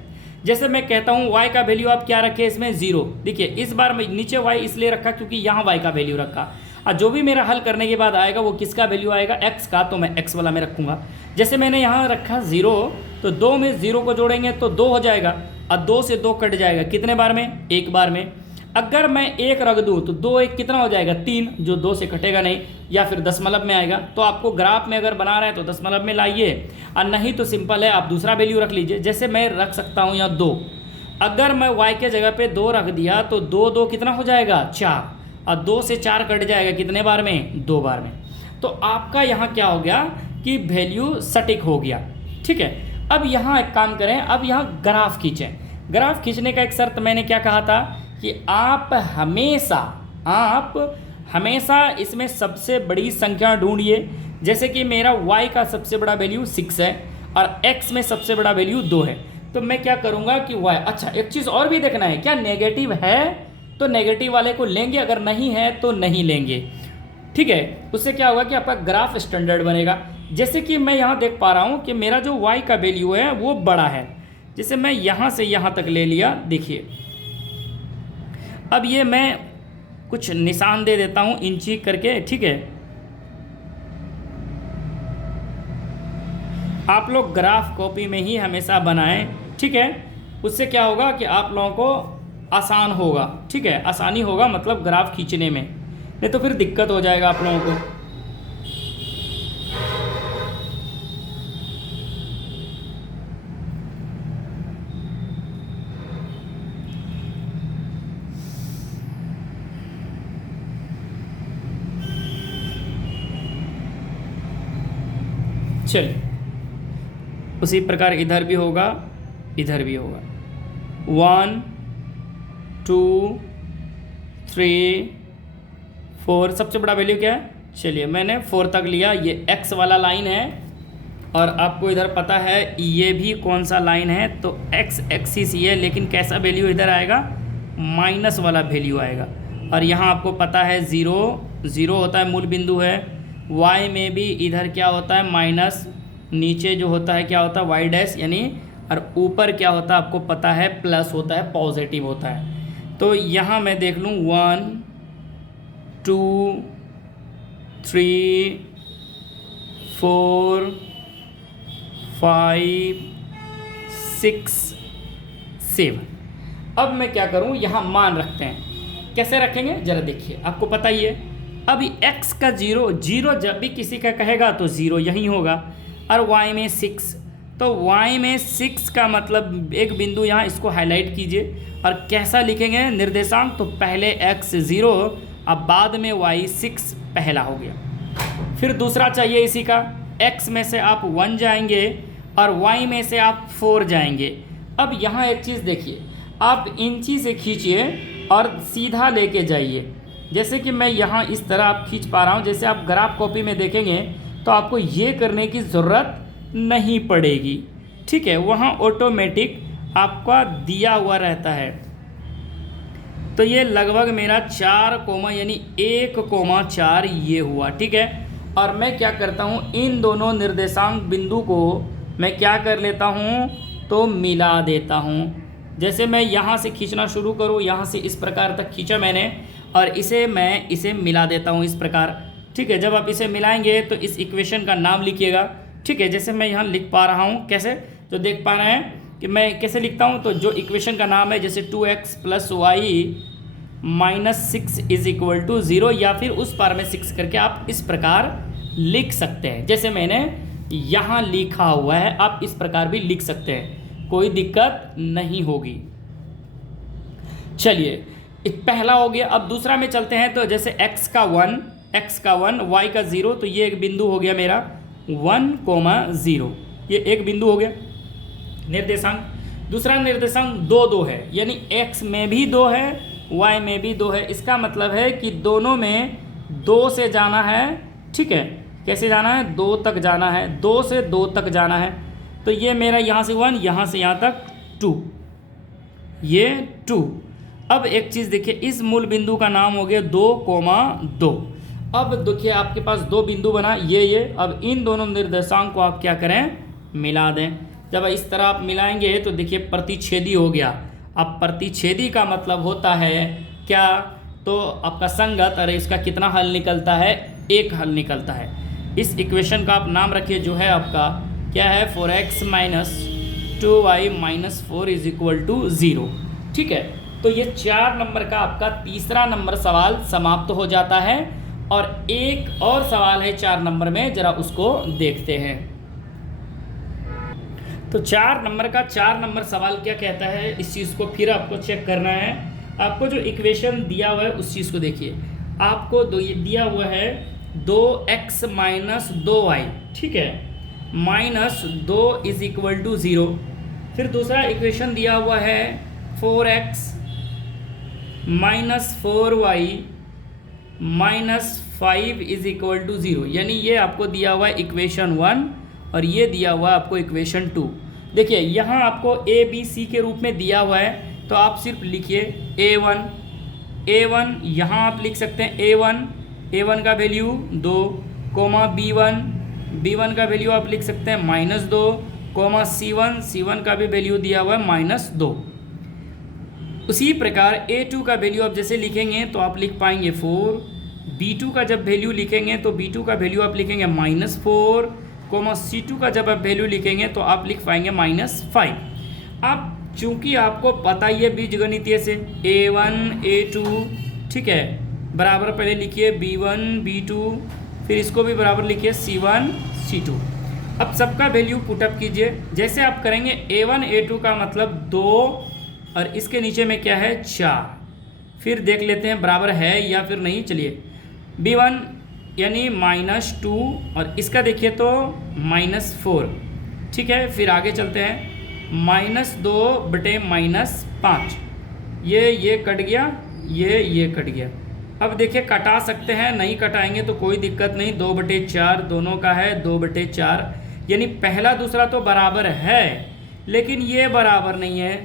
जैसे मैं कहता हूँ y का वैल्यू आप क्या रखें, इसमें 0। देखिए इस बार मैं नीचे y इसलिए रखा क्योंकि यहाँ y का वैल्यू रखा, और जो भी मेरा हल करने के बाद आएगा वो किसका वैल्यू आएगा, x का, तो मैं x वाला में रखूँगा। जैसे मैंने यहाँ रखा 0, तो 2 में 0 को जोड़ेंगे तो 2 हो जाएगा, और 2 से 2 कट जाएगा कितने बार में, 1 बार में। अगर मैं 1 रख दूँ तो 2 1 कितना हो जाएगा, 3, जो 2 से कटेगा नहीं, या फिर दशमलव में आएगा। तो आपको ग्राफ में अगर बना रहे हैं तो दशमलव में लाइए, और नहीं तो सिंपल है, आप दूसरा वैल्यू रख लीजिए। जैसे मैं रख सकता हूँ यहाँ 2, अगर मैं y के जगह पे 2 रख दिया तो 2 2 कितना हो जाएगा, 4, और 2 से 4 कट जाएगा कितने बार में, 2 बार में। तो आपका यहाँ क्या हो गया कि वैल्यू सटीक हो गया। ठीक है, अब यहाँ एक काम करें, अब यहाँ ग्राफ खींचें। ग्राफ खींचने का एक शर्त मैंने क्या कहा था कि आप हमेशा इसमें सबसे बड़ी संख्या ढूंढिए। जैसे कि मेरा y का सबसे बड़ा वैल्यू 6 है और x में सबसे बड़ा वैल्यू 2 है, तो मैं क्या करूँगा कि y, अच्छा एक चीज़ और भी देखना है, क्या नेगेटिव है तो नेगेटिव वाले को लेंगे, अगर नहीं है तो नहीं लेंगे। ठीक है, उससे क्या होगा कि आपका ग्राफ स्टैंडर्ड बनेगा। जैसे कि मैं यहाँ देख पा रहा हूँ कि मेरा जो y का वैल्यू है वो बड़ा है, जैसे मैं यहाँ से यहाँ तक ले लिया। देखिए अब ये मैं कुछ निशान दे देता हूँ इंची करके। ठीक है, आप लोग ग्राफ कॉपी में ही हमेशा बनाएं। ठीक है, उससे क्या होगा कि आप लोगों को आसान होगा। ठीक है, आसानी होगा मतलब ग्राफ खींचने में, नहीं तो फिर दिक्कत हो जाएगा आप लोगों को। चलिए, उसी प्रकार इधर भी होगा, इधर भी होगा। 1 2 3 4, सबसे बड़ा वैल्यू क्या है? चलिए मैंने 4 तक लिया। ये x वाला लाइन है और आपको इधर पता है ये भी कौन सा लाइन है, तो x एक्सिस ही है, लेकिन कैसा वैल्यू इधर आएगा? माइनस वाला वैल्यू आएगा। और यहाँ आपको पता है 0 होता है, मूल बिंदु है। y में भी इधर क्या होता है? माइनस। नीचे जो होता है क्या होता है? y डैश यानी, और ऊपर क्या होता है आपको पता है? प्लस होता है, पॉजिटिव होता है। तो यहाँ मैं देख लूँ 1 2 3 4 5 6 7। अब मैं क्या करूं, यहाँ मान रखते हैं। कैसे रखेंगे जरा देखिए, आपको पता ही है। अभी x का 0 जब भी किसी का कहेगा तो 0 यहीं होगा, और y में 6, तो y में 6 का मतलब एक बिंदु यहाँ, इसको हाईलाइट कीजिए। और कैसा लिखेंगे निर्देशांक? तो पहले x 0, अब बाद में y 6 पहला हो गया। फिर दूसरा चाहिए इसी का, x में से आप 1 जाएंगे और y में से आप 4 जाएंगे। अब यहाँ एक चीज़ देखिए, आप इंची से खींचिए और सीधा लेके जाइए। जैसे कि मैं यहाँ इस तरह आप खींच पा रहा हूँ, जैसे आप ग्राफ कॉपी में देखेंगे तो आपको ये करने की ज़रूरत नहीं पड़ेगी। ठीक है, वहाँ ऑटोमेटिक आपका दिया हुआ रहता है। तो ये लगभग मेरा 4 यानी 1,4 ये हुआ। ठीक है, और मैं क्या करता हूँ, इन दोनों निर्देशांक बिंदु को मैं क्या कर लेता हूँ, तो मिला देता हूँ। जैसे मैं यहाँ से खींचना शुरू करूँ, यहाँ से इस प्रकार तक खींचा मैंने, और इसे मिला देता हूँ इस प्रकार। ठीक है, जब आप इसे मिलाएंगे तो इस इक्वेशन का नाम लिखिएगा। ठीक है, जैसे मैं यहाँ लिख पा रहा हूँ, कैसे तो देख पा रहे हैं कि मैं कैसे लिखता हूँ। तो जो इक्वेशन का नाम है, जैसे 2x + y -6 = 0, या फिर उस पार में 6 करके आप इस प्रकार लिख सकते हैं। जैसे मैंने यहाँ लिखा हुआ है, आप इस प्रकार भी लिख सकते हैं, कोई दिक्कत नहीं होगी। चलिए, पहला हो गया। अब दूसरा में चलते हैं। तो जैसे x का 1 y का 0, तो ये एक बिंदु हो गया मेरा 1,0, ये एक बिंदु हो गया निर्देशांक। दूसरा निर्देशांक 2 2 है, यानी x में भी 2 है, y में भी 2 है। इसका मतलब है कि दोनों में 2 से जाना है। ठीक है, कैसे जाना है? 2 तक जाना है, 2 से 2 तक जाना है। तो ये मेरा यहाँ से 1, यहाँ से यहाँ तक 2, ये 2। अब एक चीज़ देखिए, इस मूल बिंदु का नाम हो गया 2,2। अब देखिए आपके पास 2 बिंदु बना, ये। अब इन दोनों निर्देशांक को आप क्या करें? मिला दें। जब इस तरह आप मिलाएंगे तो देखिए प्रतिच्छेदी हो गया। अब प्रतिच्छेदी का मतलब होता है क्या? तो आपका संगत। अरे इसका कितना हल निकलता है? 1 हल निकलता है। इस इक्वेशन का आप नाम रखिए, जो है आपका क्या है? 4x - 2y - 4 = 0। ठीक है, तो ये 4 नंबर का आपका तीसरा नंबर सवाल समाप्त हो जाता है। और एक और सवाल है 4 नंबर में, जरा उसको देखते हैं। तो 4 नंबर सवाल क्या कहता है, इस चीज़ को फिर आपको चेक करना है। आपको जो इक्वेशन दिया हुआ है उस चीज़ को देखिए। आपको दिया हुआ है 2x - 2y, ठीक है, -2 = 0। फिर दूसरा इक्वेशन दिया हुआ है 4x - 4y -5 is equal to 0, यानी ये आपको दिया हुआ है इक्वेशन 1 और ये दिया हुआ है आपको इक्वेशन 2। देखिए यहाँ आपको ए बी सी के रूप में दिया हुआ है, तो आप सिर्फ लिखिए a1 यहाँ आप लिख सकते हैं a1 का वैल्यू 2, कोमा b1 का वैल्यू आप लिख सकते हैं -2, कोमा c1 का भी वैल्यू दिया हुआ है -2। उसी प्रकार a2 का वैल्यू आप जैसे लिखेंगे तो आप लिख पाएंगे 4, b2 का जब वैल्यू लिखेंगे तो b2 का वैल्यू आप लिखेंगे -4, कोमा c2 का जब आप वैल्यू लिखेंगे तो आप लिख पाएंगे -5। अब चूंकि आपको पता ही है बीजगणितीय से a1 a2, ठीक है, बराबर पहले लिखिए b1 b2, फिर इसको भी बराबर लिखिए c1 c2। अब सबका वैल्यू पुटअप कीजिए। जैसे आप करेंगे a1 a2 का मतलब 2 और इसके नीचे में क्या है 4, फिर देख लेते हैं बराबर है या फिर नहीं। चलिए b1 यानी -2 और इसका देखिए तो -4, ठीक है। फिर आगे चलते हैं -2 बटे -5, ये कट गया, ये कट गया। अब देखिए कटा सकते हैं, नहीं कटाएंगे तो कोई दिक्कत नहीं, 2/4 दोनों का है 2/4, यानी पहला दूसरा तो बराबर है लेकिन ये बराबर नहीं है।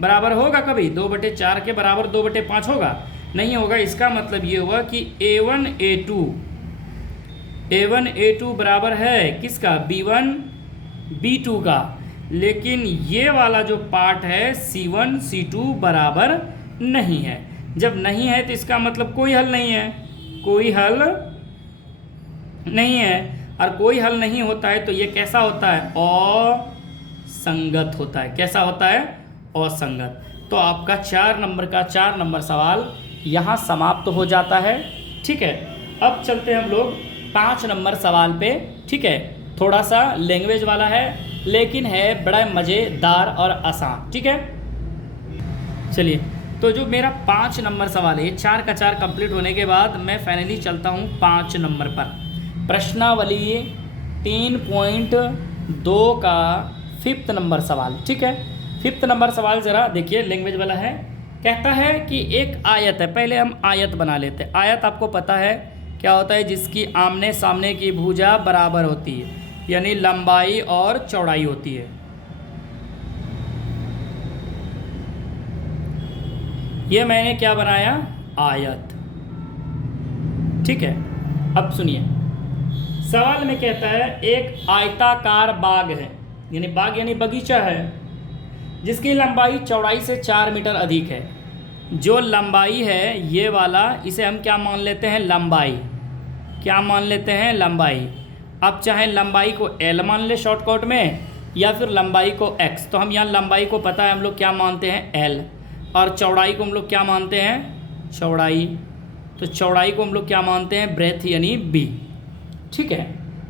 बराबर होगा कभी 2/4 के बराबर 2/5 होगा? नहीं होगा। इसका मतलब ये हुआ कि a1 a2 बराबर है किसका, b1 b2 का, लेकिन ये वाला जो पार्ट है c1 c2 बराबर नहीं है। जब नहीं है तो इसका मतलब कोई हल नहीं है, कोई हल नहीं है। और कोई हल नहीं होता है तो ये कैसा होता है, असंगत होता है। कैसा होता है, असंगत। तो आपका 4 नंबर सवाल यहाँ समाप्त हो जाता है, ठीक है। अब चलते हैं हम लोग 5 नंबर सवाल पे, ठीक है। थोड़ा सा लैंग्वेज वाला है लेकिन है बड़ा मज़ेदार और आसान, ठीक है। चलिए, तो जो मेरा 5 नंबर सवाल है, 4 का 4 कंप्लीट होने के बाद मैं फाइनली चलता हूँ 5 नंबर पर। प्रश्नावली 3.2 का 5th नंबर सवाल, ठीक है। 5th नंबर सवाल ज़रा देखिए, लैंग्वेज वाला है। कहता है कि एक आयत है, पहले हम आयत बना लेते हैं। आयत आपको पता है क्या होता है, जिसकी आमने सामने की भुजा बराबर होती है, यानी लंबाई और चौड़ाई होती है। ये मैंने क्या बनाया, आयत, ठीक है। अब सुनिए, सवाल में कहता है एक आयताकार बाग है, यानी बाग यानी बगीचा है, जिसकी लंबाई चौड़ाई से 4 मीटर अधिक है। जो लंबाई है ये वाला, इसे हम क्या मान लेते हैं, लंबाई। क्या मान लेते हैं, लंबाई। आप चाहे लंबाई को L मान ले शॉर्टकट में, या फिर लंबाई को x। तो हम यहाँ लंबाई को पता है हम लोग क्या मानते हैं, L, और चौड़ाई को हम लोग क्या मानते हैं, चौड़ाई। तो चौड़ाई को हम लोग क्या मानते हैं, ब्रेथ यानी b, ठीक है।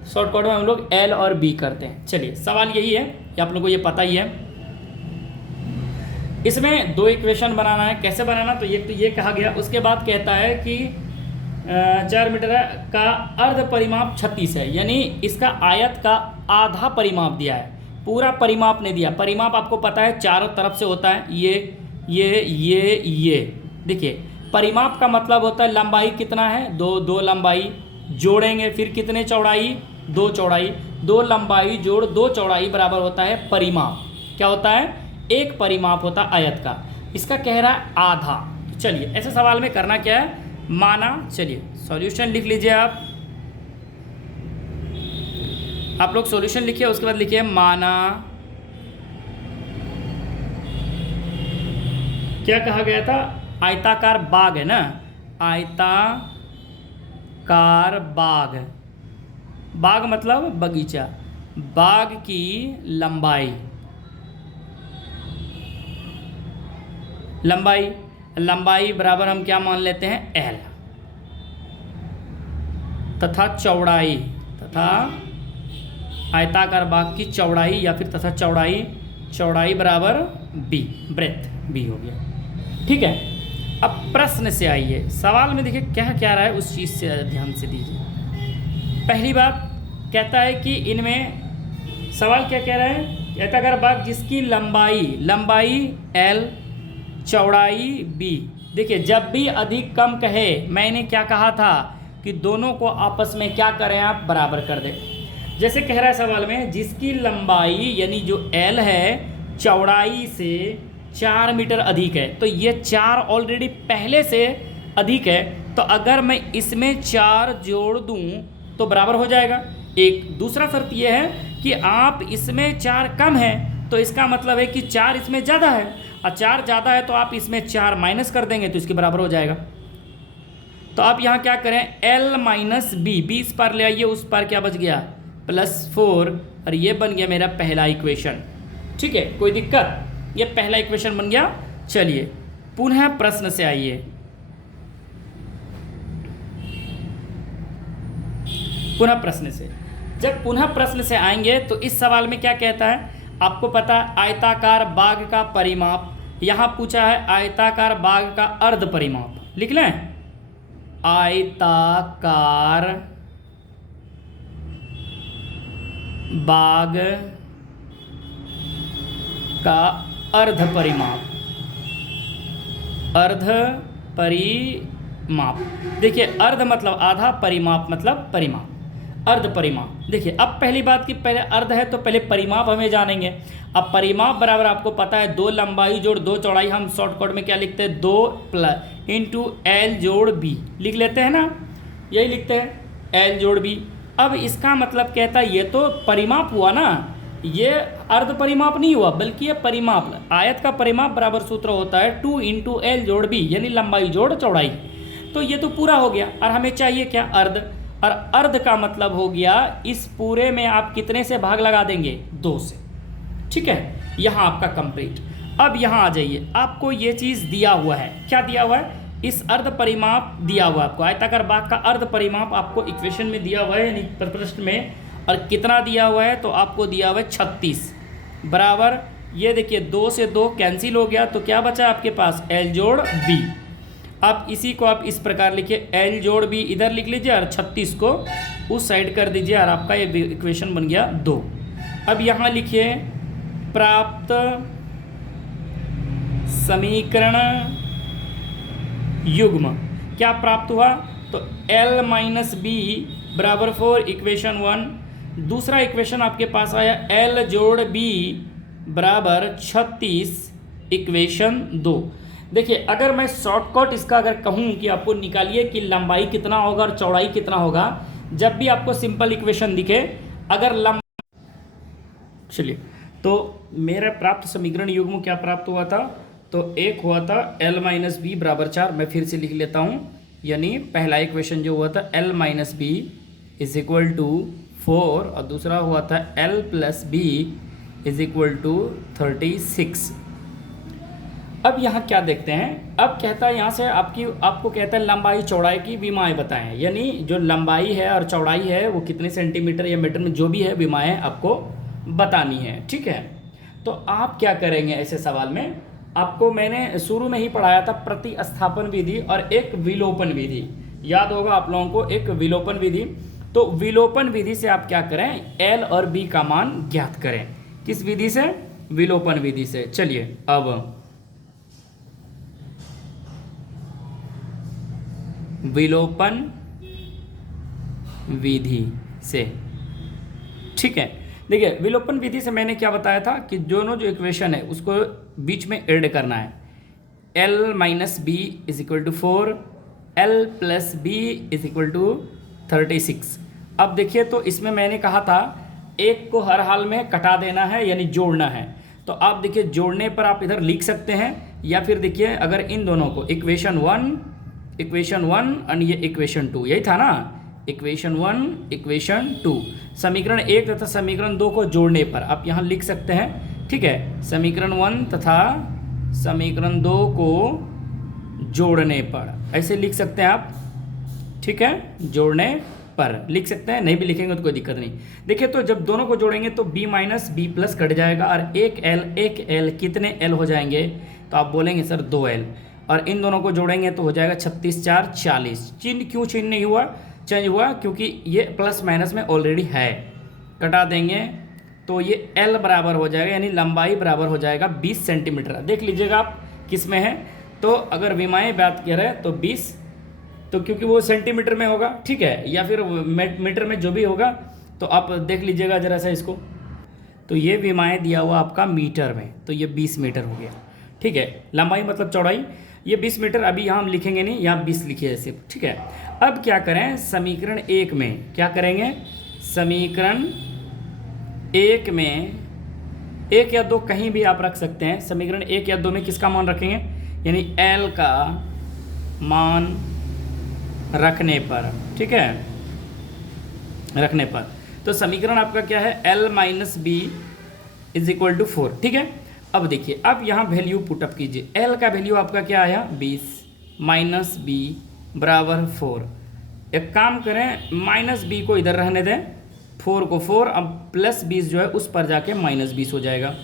शॉर्टकट में हम लोग L और b करते हैं। चलिए, सवाल यही है, ये आप लोग को ये पता ही है। इसमें 2 इक्वेशन बनाना है। कैसे बनाना, तो ये कहा गया। उसके बाद कहता है कि 4 मीटर का अर्ध परिमाप 36 है, यानी इसका आयत का आधा परिमाप दिया है, पूरा परिमाप नहीं दिया। परिमाप आपको पता है चारों तरफ से होता है, ये। देखिए, परिमाप का मतलब होता है लंबाई कितना है, 2 लंबाई जोड़ेंगे, फिर कितने चौड़ाई, 2 चौड़ाई, 2 लंबाई जोड़ 2 चौड़ाई बराबर होता है परिमाप। क्या होता है, एक परिमाप होता है आयत का। इसका कह रहा है आधा। चलिए, ऐसे सवाल में करना क्या है, माना। चलिए, सॉल्यूशन लिख लीजिए आप लोग सॉल्यूशन लिखिए, उसके बाद लिखिए माना। क्या कहा गया था, आयताकार बाग है ना, आयताकार बाग, बाग मतलब बगीचा। बाग की लंबाई बराबर हम क्या मान लेते हैं, L, तथा चौड़ाई, तथा आयताकार बाग की चौड़ाई या फिर तथा चौड़ाई बराबर b, ब्रेथ b हो गया, ठीक है। अब प्रश्न से आइए, सवाल में देखिए क्या रहा है, उस चीज़ से ध्यान से दीजिए। पहली बात कहता है कि इनमें सवाल क्या कह रहा है, आयताकार बाग जिसकी लंबाई L, चौड़ाई b, देखिए जब भी अधिक कम कहे, मैंने क्या कहा था कि दोनों को आपस में क्या करें, आप बराबर कर दें। जैसे कह रहा है सवाल में, जिसकी लंबाई यानी जो एल है चौड़ाई से 4 मीटर अधिक है, तो ये 4 ऑलरेडी पहले से अधिक है, तो अगर मैं इसमें 4 जोड़ दूं तो बराबर हो जाएगा। एक दूसरा शर्त यह है कि आप इसमें 4 कम है, तो इसका मतलब है कि 4 इसमें ज़्यादा है, और 4 ज़्यादा है तो आप इसमें 4 माइनस कर देंगे तो इसके बराबर हो जाएगा। तो आप यहाँ क्या करें, L माइनस बी, इस पार ले आइए, उस पार क्या बच गया +4, और ये बन गया मेरा पहला इक्वेशन। ठीक है, कोई दिक्कत, ये पहला इक्वेशन बन गया। चलिए पुनः प्रश्न से आइए, पुनः प्रश्न से। जब पुनः प्रश्न से आएंगे तो इस सवाल में क्या कहता है, आपको पता है आयताकार बाग का परिमाप, यहाँ पूछा है आयताकार बाग का अर्ध परिमाप, लिख लें आयताकार बाग का अर्ध परिमाप, अर्ध परिमाप। देखिए अर्ध मतलब आधा, परिमाप मतलब परिमाप, अर्ध परिमाप। देखिए अब पहली बात कि पहले अर्ध है तो पहले परिमाप हमें जानेंगे। अब परिमाप बराबर आपको पता है 2 लंबाई जोड़ 2 चौड़ाई, हम शॉर्टकट में क्या लिखते हैं 2 + इंटू L जोड़ B लिख लेते हैं ना, यही लिखते हैं L जोड़ B। अब इसका मतलब कहता है ये तो परिमाप हुआ ना, ये अर्ध परिमाप नहीं हुआ बल्कि ये परिमाप। आयत का परिमाप बराबर सूत्र होता है 2 इंटू L जोड़ B, यानी लंबाई जोड़ चौड़ाई। तो ये तो पूरा हो गया, और हमें चाहिए क्या, अर्ध। और अर्ध का मतलब हो गया इस पूरे में आप कितने से भाग लगा देंगे, 2 से। ठीक है, यहाँ आपका कंप्लीट। अब यहाँ आ जाइए, आपको ये चीज़ दिया हुआ है, क्या दिया हुआ है, इस अर्ध परिमाप दिया हुआ है आपको, आयताकार बाग का अर्ध परिमाप आपको इक्वेशन में दिया हुआ है यानी प्रश्न में। और कितना दिया हुआ है, तो आपको दिया हुआ है 36 बराबर, ये देखिए 2 से 2 कैंसिल हो गया, तो क्या बचा आपके पास L जोड़ B। अब इसी को आप इस प्रकार लिखिए, L जोड़ B इधर लिख लीजिए और 36 को उस साइड कर दीजिए, और आपका ये इक्वेशन बन गया 2। अब यहाँ लिखिए प्राप्त समीकरण युग्म, क्या प्राप्त हुआ, तो L माइनस बी बराबर 4 इक्वेशन 1। दूसरा इक्वेशन आपके पास आया L जोड़ B बराबर 36 इक्वेशन 2। देखिए अगर मैं शॉर्टकट इसका अगर कहूँ कि आपको निकालिए कि लंबाई कितना होगा और चौड़ाई कितना होगा, जब भी आपको सिंपल इक्वेशन दिखे, अगर चलिए तो मेरा प्राप्त समीकरण युग्म क्या प्राप्त हुआ था, तो एक हुआ था L माइनस बी बराबर 4, मैं फिर से लिख लेता हूँ, यानी पहला इक्वेशन जो हुआ था L minus b is equal to 4, और दूसरा हुआ था L plus b is equal to 36। अब यहाँ क्या देखते हैं, अब कहता है यहाँ से आपको कहता है लंबाई चौड़ाई की विमाएँ बताएं, यानी जो लंबाई है और चौड़ाई है वो कितने सेंटीमीटर या मीटर में जो भी है विमाएँ आपको बतानी है। ठीक है, तो आप क्या करेंगे ऐसे सवाल में, आपको मैंने शुरू में ही पढ़ाया था प्रतिस्थापन विधि और एक विलोपन विधि, याद होगा आप लोगों को, एक विलोपन विधि। तो विलोपन विधि से आप क्या करें, L और B का मान ज्ञात करें। किस विधि से, विलोपन विधि से। चलिए अब विलोपन विधि से, ठीक है। देखिए विलोपन विधि से मैंने क्या बताया था कि दोनों जो इक्वेशन है उसको बीच में ऐड करना है। L minus b is equal to 4, L plus b is equal to 36। अब देखिए तो इसमें मैंने कहा था एक को हर हाल में कटा देना है यानी जोड़ना है, तो आप देखिए जोड़ने पर आप इधर लिख सकते हैं, या फिर देखिए अगर इन दोनों को इक्वेशन 1 और ये इक्वेशन 2, यही था ना, इक्वेशन 1 इक्वेशन 2, समीकरण 1 तथा समीकरण 2 को जोड़ने पर आप यहाँ लिख सकते हैं। ठीक है, समीकरण 1 तथा समीकरण 2 को जोड़ने पर ऐसे लिख सकते हैं आप। ठीक है, जोड़ने पर लिख सकते हैं, नहीं भी लिखेंगे तो कोई दिक्कत नहीं। देखिए तो जब दोनों को जोड़ेंगे तो b minus b plus cut जाएगा, और एक L कितने L हो जाएंगे, तो आप बोलेंगे सर 2L, और इन दोनों को जोड़ेंगे तो हो जाएगा 36 4 40। चिन्ह क्यों चेंज नहीं हुआ, चेंज हुआ क्योंकि ये प्लस माइनस में ऑलरेडी है, कटा देंगे तो ये L बराबर हो जाएगा, यानी लंबाई बराबर हो जाएगा 20 सेंटीमीटर। देख लीजिएगा आप किस में है, तो अगर विमाएँ बात कर रहे हैं तो 20, तो क्योंकि वो सेंटीमीटर में होगा, ठीक है, या फिर मीटर में जो भी होगा, तो आप देख लीजिएगा ज़रा सा इसको। तो ये विमाएँ दिया हुआ आपका मीटर में, तो ये 20 मीटर हो गया, ठीक है। लंबाई मतलब चौड़ाई, ये 20 मीटर, अभी यहाँ हम लिखेंगे नहीं, यहाँ 20 लिखिए सिर्फ, ठीक है। अब क्या करें, समीकरण 1 में क्या करेंगे, समीकरण 1 में 1 या 2 कहीं भी आप रख सकते हैं। समीकरण 1 या 2 में किसका मान रखेंगे, यानी L का मान रखने पर, ठीक है, रखने पर। तो समीकरण आपका क्या है, L minus b is equal to 4, ठीक है। अब देखिए, अब यहाँ वैल्यू पुटअप कीजिए। L का वैल्यू आपका क्या आया, 20 माइनस बी बराबर 4। एक काम करें, माइनस बी को इधर रहने दें, 4 को 4, अब प्लस 20 जो है उस पर जाके माइनस 20 हो जाएगा।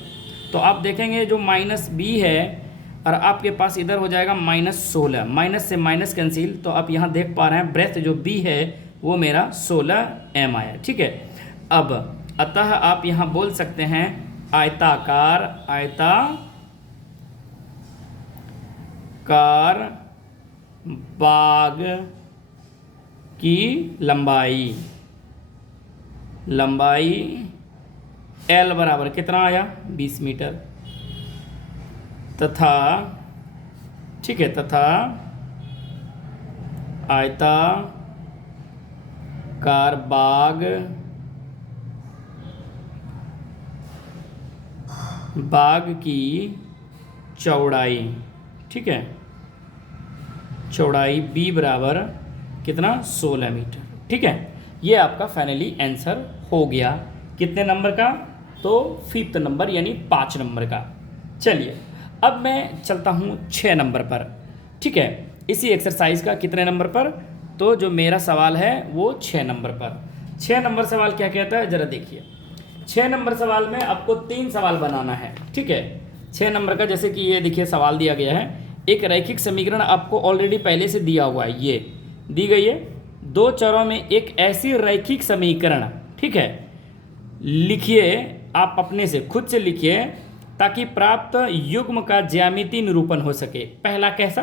तो आप देखेंगे जो माइनस बी है और आपके पास इधर हो जाएगा -16, माइनस से माइनस कैंसिल, तो आप यहाँ देख पा रहे हैं ब्रेथ जो बी है वो मेरा 16 m आया, ठीक है। अब अतः आप यहाँ बोल सकते हैं आयताकार बाग की लंबाई L बराबर कितना आया, 20 मीटर, तथा, ठीक है, तथा आयताकार बाग की चौड़ाई, ठीक है, चौड़ाई B बराबर कितना, 16 मीटर, ठीक है। ये आपका फाइनली आंसर हो गया, कितने नंबर का, तो 5th नंबर यानी 5 नंबर का। चलिए अब मैं चलता हूँ 6 नंबर पर, ठीक है, इसी एक्सरसाइज का कितने नंबर पर, तो जो मेरा सवाल है वो 6 नंबर पर। 6 नंबर सवाल क्या कहता है, ज़रा देखिए। 6 नंबर सवाल में आपको 3 सवाल बनाना है, ठीक है। 6 नंबर का जैसे कि ये देखिए सवाल दिया गया है, एक रैखिक समीकरण आपको ऑलरेडी पहले से दिया हुआ है, ये दी गई है, 2 चरों में एक ऐसी रैखिक समीकरण, ठीक है, लिखिए, आप अपने से खुद से लिखिए ताकि प्राप्त युग्म का ज्यामितीय निरूपण हो सके। पहला कैसा,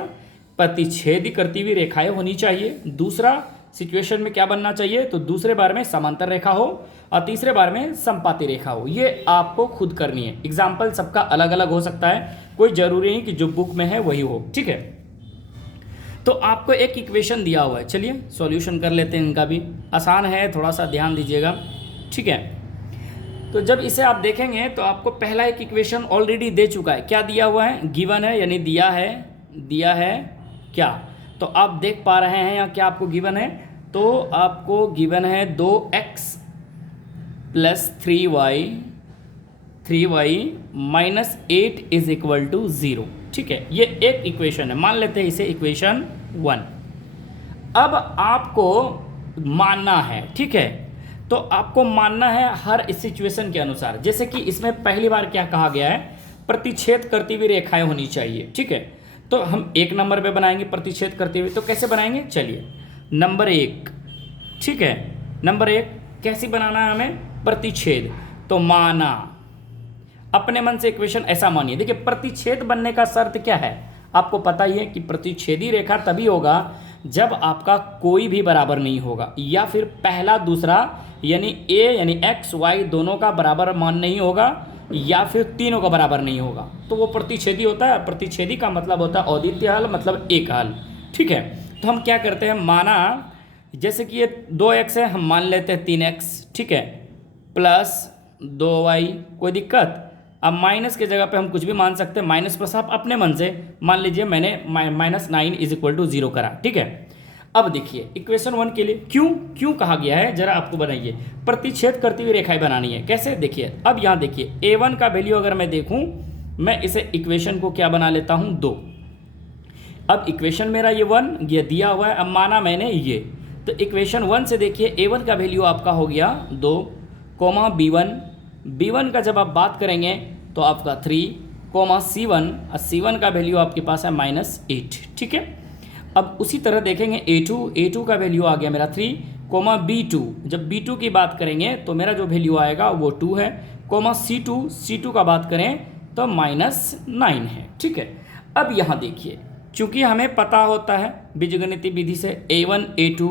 प्रतिच्छेदी करती हुई रेखाएं होनी चाहिए। दूसरा सिचुएशन में क्या बनना चाहिए, तो दूसरे बार में समांतर रेखा हो और तीसरे बार में समपाती रेखा हो। ये आपको खुद करनी है। एग्जाम्पल सबका अलग अलग हो सकता है, कोई जरूरी नहीं कि जो बुक में है वही हो, ठीक है। तो आपको एक इक्वेशन दिया हुआ है, चलिए सॉल्यूशन कर लेते हैं इनका भी, आसान है, थोड़ा सा ध्यान दीजिएगा, ठीक है। तो जब इसे आप देखेंगे तो आपको पहला एक इक्वेशन ऑलरेडी दे चुका है, क्या दिया हुआ है, गिवन है, यानी दिया है क्या, तो आप देख पा रहे हैं यहाँ क्या आपको गिवन है, तो आपको गिवन है 2x plus 3y minus 8 is equal to 0, ठीक है। ये एक इक्वेशन है, मान लेते हैं इसे इक्वेशन 1। अब आपको मानना है, ठीक है, तो आपको मानना है हर सिचुएशन के अनुसार। जैसे कि इसमें पहली बार क्या कहा गया है, प्रतिच्छेद करती हुई रेखाएं होनी चाहिए, ठीक है। तो हम 1 नंबर पे बनाएंगे प्रतिच्छेद करते हुए, तो कैसे बनाएंगे, चलिए नंबर 1, ठीक है, नंबर 1 कैसे बनाना है हमें, प्रतिच्छेद, तो माना, अपने मन से इक्वेशन ऐसा मानिए। देखिए प्रतिच्छेद बनने का शर्त क्या है, आपको पता ही है कि प्रतिच्छेदी रेखा तभी होगा जब आपका कोई भी बराबर नहीं होगा, या फिर पहला दूसरा यानी a यानी x y दोनों का बराबर मान नहीं होगा, या फिर तीनों का बराबर नहीं होगा, तो वो प्रतिच्छेदी होता है। प्रतिच्छेदी का मतलब होता है अद्वितीय हल, मतलब एक हल, ठीक है। तो हम क्या करते हैं, माना जैसे कि ये 2x है, हम मान लेते हैं 3x, ठीक है, प्लस 2y, कोई दिक्कत। अब माइनस के जगह पे हम कुछ भी मान सकते हैं, माइनस प्लस आप अपने मन से मान लीजिए, मैंने -9 इज इक्वल टू 0 करा, ठीक है। अब देखिए इक्वेशन 1 के लिए क्यों कहा गया है, जरा आपको बनाइए, प्रतिच्छेद करती हुई रेखाएं बनानी है। कैसे, देखिए अब यहाँ देखिए a1 का वैल्यू अगर मैं देखूँ, मैं इसे इक्वेशन को क्या बना लेता हूँ 2। अब इक्वेशन मेरा ये 1 ये दिया हुआ है, अब माना मैंने ये, तो इक्वेशन 1 से देखिए a1 का वैल्यू आपका हो गया 2, b1 का जब आप बात करेंगे तो आपका 3, C1, और C1 का वैल्यू आपके पास है -8, ठीक है। अब उसी तरह देखेंगे A2 का वैल्यू आ गया मेरा 3, B2, जब B2 की बात करेंगे तो मेरा जो वैल्यू आएगा वो 2 है, C2 का बात करें तो -9 है, ठीक है। अब यहाँ देखिए चूँकि हमें पता होता है बीजगणितीय विधि से A1 A2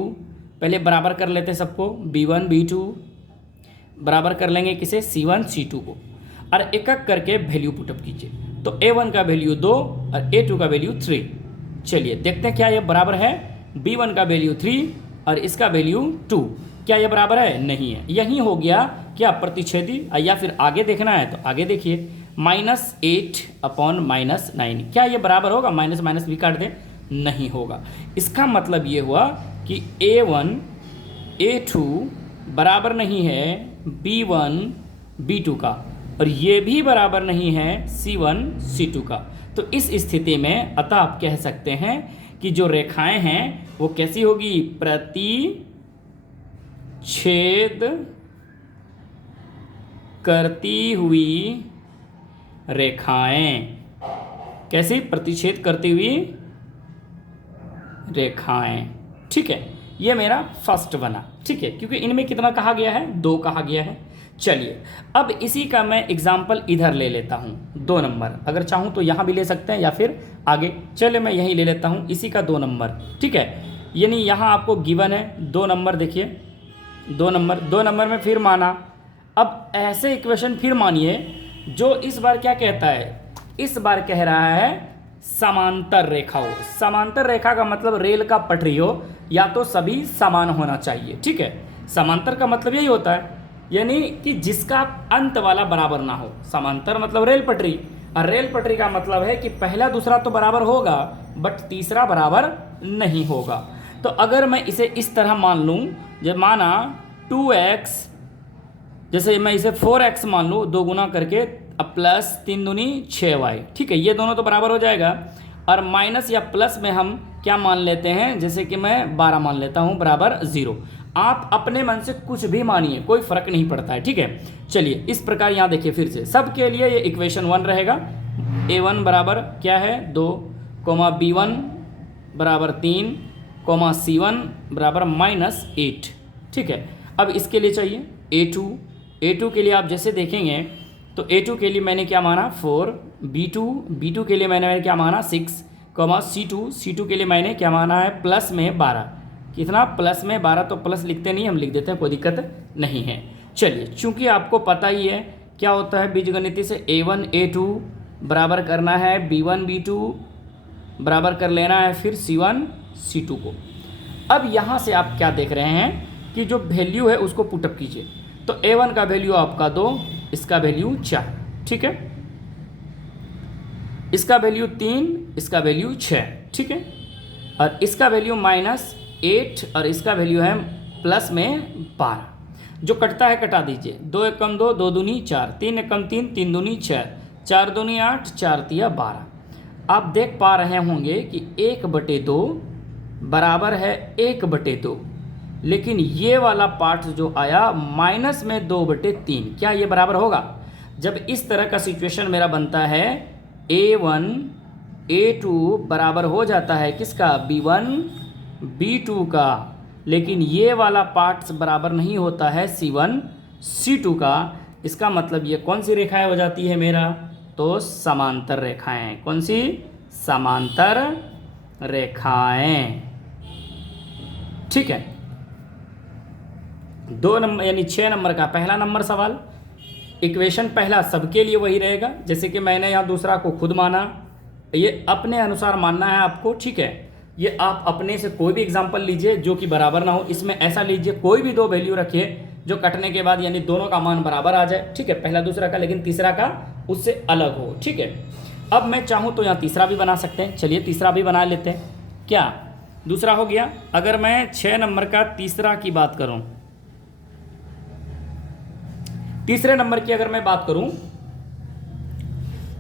पहले बराबर कर लेते हैं सबको, B1 B2 बराबर कर लेंगे किसे, C1 C2 को, और एक एक करके वैल्यू पुटअप कीजिए। तो A1 का वैल्यू 2 और A2 का वैल्यू 3। चलिए देखते हैं क्या ये बराबर है। B1 का वैल्यू 3 और इसका वैल्यू 2, क्या ये बराबर है? नहीं है। यही हो गया क्या प्रतिच्छेदी, या फिर आगे देखना है तो आगे देखिए, -8 अपॉन -9, क्या ये बराबर होगा? माइनस माइनस भी काट दें, नहीं होगा। इसका मतलब ये हुआ कि A1 A2 बराबर नहीं है B1 B2 का, और ये भी बराबर नहीं है C1 C2 का। तो इस स्थिति में अतः आप कह सकते हैं कि जो रेखाएं हैं वो कैसी होगी? प्रतिच्छेद करती हुई रेखाएं। कैसी? प्रतिच्छेद करती हुई रेखाएं। ठीक है, ये मेरा फर्स्ट बना। ठीक है, क्योंकि इनमें कितना कहा गया है? 2 कहा गया है। चलिए अब इसी का मैं एग्जाम्पल इधर ले लेता हूँ, 2 नंबर। अगर चाहूँ तो यहाँ भी ले सकते हैं या फिर आगे। चलिए मैं यहीं ले लेता हूँ, इसी का 2 नंबर। ठीक है, यानी यहाँ आपको गिवन है 2 नंबर, देखिए 2 नंबर में फिर माना। अब ऐसे इक्वेशन फिर मानिए जो इस बार क्या कहता है? इस बार कह रहा है समांतर रेखा हो। समांतर रेखा का मतलब रेल का पटरी हो, या तो सभी समान होना चाहिए। ठीक है, समांतर का मतलब यही होता है, यानी कि जिसका अंत वाला बराबर ना हो। समांतर मतलब रेल पटरी, और रेल पटरी का मतलब है कि पहला दूसरा तो बराबर होगा बट तीसरा बराबर नहीं होगा। तो अगर मैं इसे इस तरह मान लूँ, जब माना 2x, जैसे मैं इसे 4x मान लूँ, 2 गुना करके, अब प्लस 3 दूनी 6y। ठीक है, ये दोनों तो बराबर हो जाएगा। और माइनस या प्लस में हम क्या मान लेते हैं? जैसे कि मैं 12 मान लेता हूँ बराबर 0। आप अपने मन से कुछ भी मानिए, कोई फर्क नहीं पड़ता है। ठीक है, चलिए इस प्रकार यहाँ देखिए फिर से सबके लिए ये इक्वेशन 1 रहेगा। A1 बराबर क्या है? 2, B1 बराबर 3, C1 बराबर -8। ठीक है, अब इसके लिए चाहिए A2 के लिए आप जैसे देखेंगे तो A2 के लिए मैंने क्या माना? 4, B2 के लिए मैंने क्या माना? 6, C2 के लिए मैंने क्या माना है? प्लस में 12। कितना? प्लस में 12। तो प्लस लिखते नहीं, हम लिख देते हैं, कोई दिक्कत नहीं है। चलिए, चूंकि आपको पता ही है क्या होता है बीजगणितीय से, A1 A2 बराबर करना है B1 B2, बराबर कर लेना है फिर C1 C2 को। अब यहाँ से आप क्या देख रहे हैं कि जो वैल्यू है उसको पुटअप कीजिए। तो A1 का वैल्यू आपका 2, इसका वैल्यू 4। ठीक है, इसका वैल्यू 3, इसका वैल्यू 6। ठीक है, और इसका वैल्यू -8 और इसका वैल्यू है प्लस में 12। जो कटता है कटा दीजिए, 2 एकम 2, 2 दूनी 4, 3 एकम 3, 3 दूनी 6, 4 दूनी 8, 4 तिया 12। आप देख पा रहे होंगे कि 1/2 बराबर है 1/2, लेकिन ये वाला पार्ट जो आया माइनस में 2/3, क्या ये बराबर होगा? जब इस तरह का सिचुएशन मेरा बनता है, A1 A2 बराबर हो जाता है किसका? B1 B2 का, लेकिन ये वाला पार्ट बराबर नहीं होता है C1 C2 का। इसका मतलब ये कौन सी रेखाएं हो जाती है मेरा? तो समांतर रेखाएं। कौन सी? समांतर रेखाएं। ठीक है, 2 नंबर यानी 6 नंबर का पहला नंबर सवाल। इक्वेशन पहला सबके लिए वही रहेगा, जैसे कि मैंने यहाँ दूसरा को खुद माना, ये अपने अनुसार मानना है आपको। ठीक है, ये आप अपने से कोई भी एग्जांपल लीजिए जो कि बराबर ना हो। इसमें ऐसा लीजिए कोई भी 2 वैल्यू रखिए जो कटने के बाद यानी दोनों का मान बराबर आ जाए। ठीक है, पहला दूसरा का, लेकिन तीसरा का उससे अलग हो। ठीक है, अब मैं चाहूँ तो यहाँ तीसरा भी बना सकते हैं। चलिए तीसरा भी बना लेते हैं। क्या दूसरा हो गया? अगर मैं 6 नंबर का तीसरा की बात करूँ, तीसरे नंबर की अगर मैं बात करूं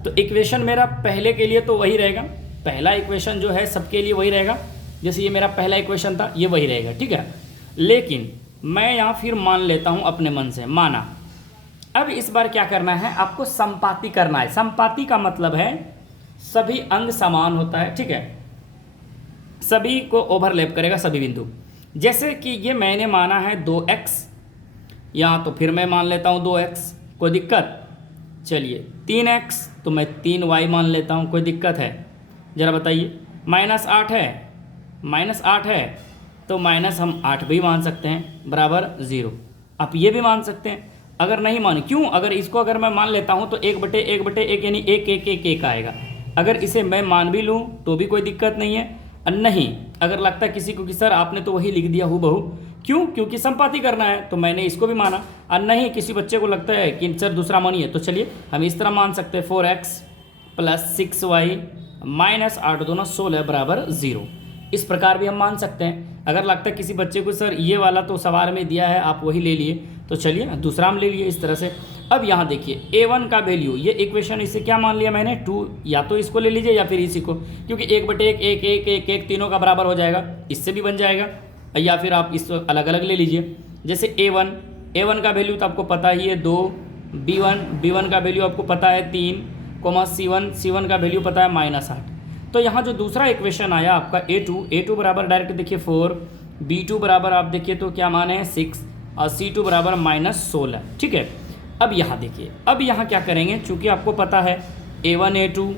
तो इक्वेशन मेरा पहले के लिए तो वही रहेगा। पहला इक्वेशन जो है सबके लिए वही रहेगा, जैसे ये मेरा पहला इक्वेशन था, ये वही रहेगा। ठीक है, लेकिन मैं यहाँ फिर मान लेता हूँ अपने मन से, माना। अब इस बार क्या करना है? आपको संपाती करना है। संपाती का मतलब है सभी अंग समान होता है। ठीक है, सभी को ओवरलैप करेगा सभी बिंदु। जैसे कि ये मैंने माना है 2x, यहाँ तो फिर मैं मान लेता हूँ 2x, कोई दिक्कत? चलिए 3x तो मैं 3y मान लेता हूँ, कोई दिक्कत है? ज़रा बताइए। -8 है, -8 है तो माइनस हम 8 भी मान सकते हैं बराबर 0। आप ये भी मान सकते हैं। अगर नहीं मान, क्यों, अगर इसको अगर मैं मान लेता हूँ तो 1/1/1 यानी 1 आएगा। अगर इसे मैं मान भी लूँ तो भी कोई दिक्कत नहीं है। नहीं, अगर लगता है किसी को कि सर आपने तो वही लिख दिया हूबहू, क्यों, क्योंकि संपाती करना है तो मैंने इसको भी माना। और नहीं किसी बच्चे को लगता है कि सर दूसरा मानिए, तो चलिए हम इस तरह मान सकते हैं 4x + 6y - 8 दूना 16 बराबर 0। इस प्रकार भी हम मान सकते हैं। अगर लगता है किसी बच्चे को सर ये वाला तो सवाल में दिया है आप वही ले लिए, तो चलिए दूसरा हम ले लिए इस तरह से। अब यहाँ देखिए a1 का वैल्यू, ये इक्वेशन इसे क्या मान लिया मैंने 2, या तो इसको ले लीजिए या फिर इसी को, क्योंकि 1/1 तीनों का बराबर हो जाएगा, इससे भी बन जाएगा। या फिर आप इस अलग अलग ले लीजिए, जैसे a1 का वैल्यू तो आपको पता ही है 2, b1 का वैल्यू आपको पता है 3, c1 का वैल्यू पता है -8। तो यहाँ जो दूसरा इक्वेशन आया आपका a2 बराबर डायरेक्ट देखिए 4, b2 बराबर आप देखिए तो क्या मान है 6 और c2 बराबर -16। ठीक है, अब यहाँ देखिए, अब यहाँ क्या करेंगे, चूँकि आपको पता है a1 a2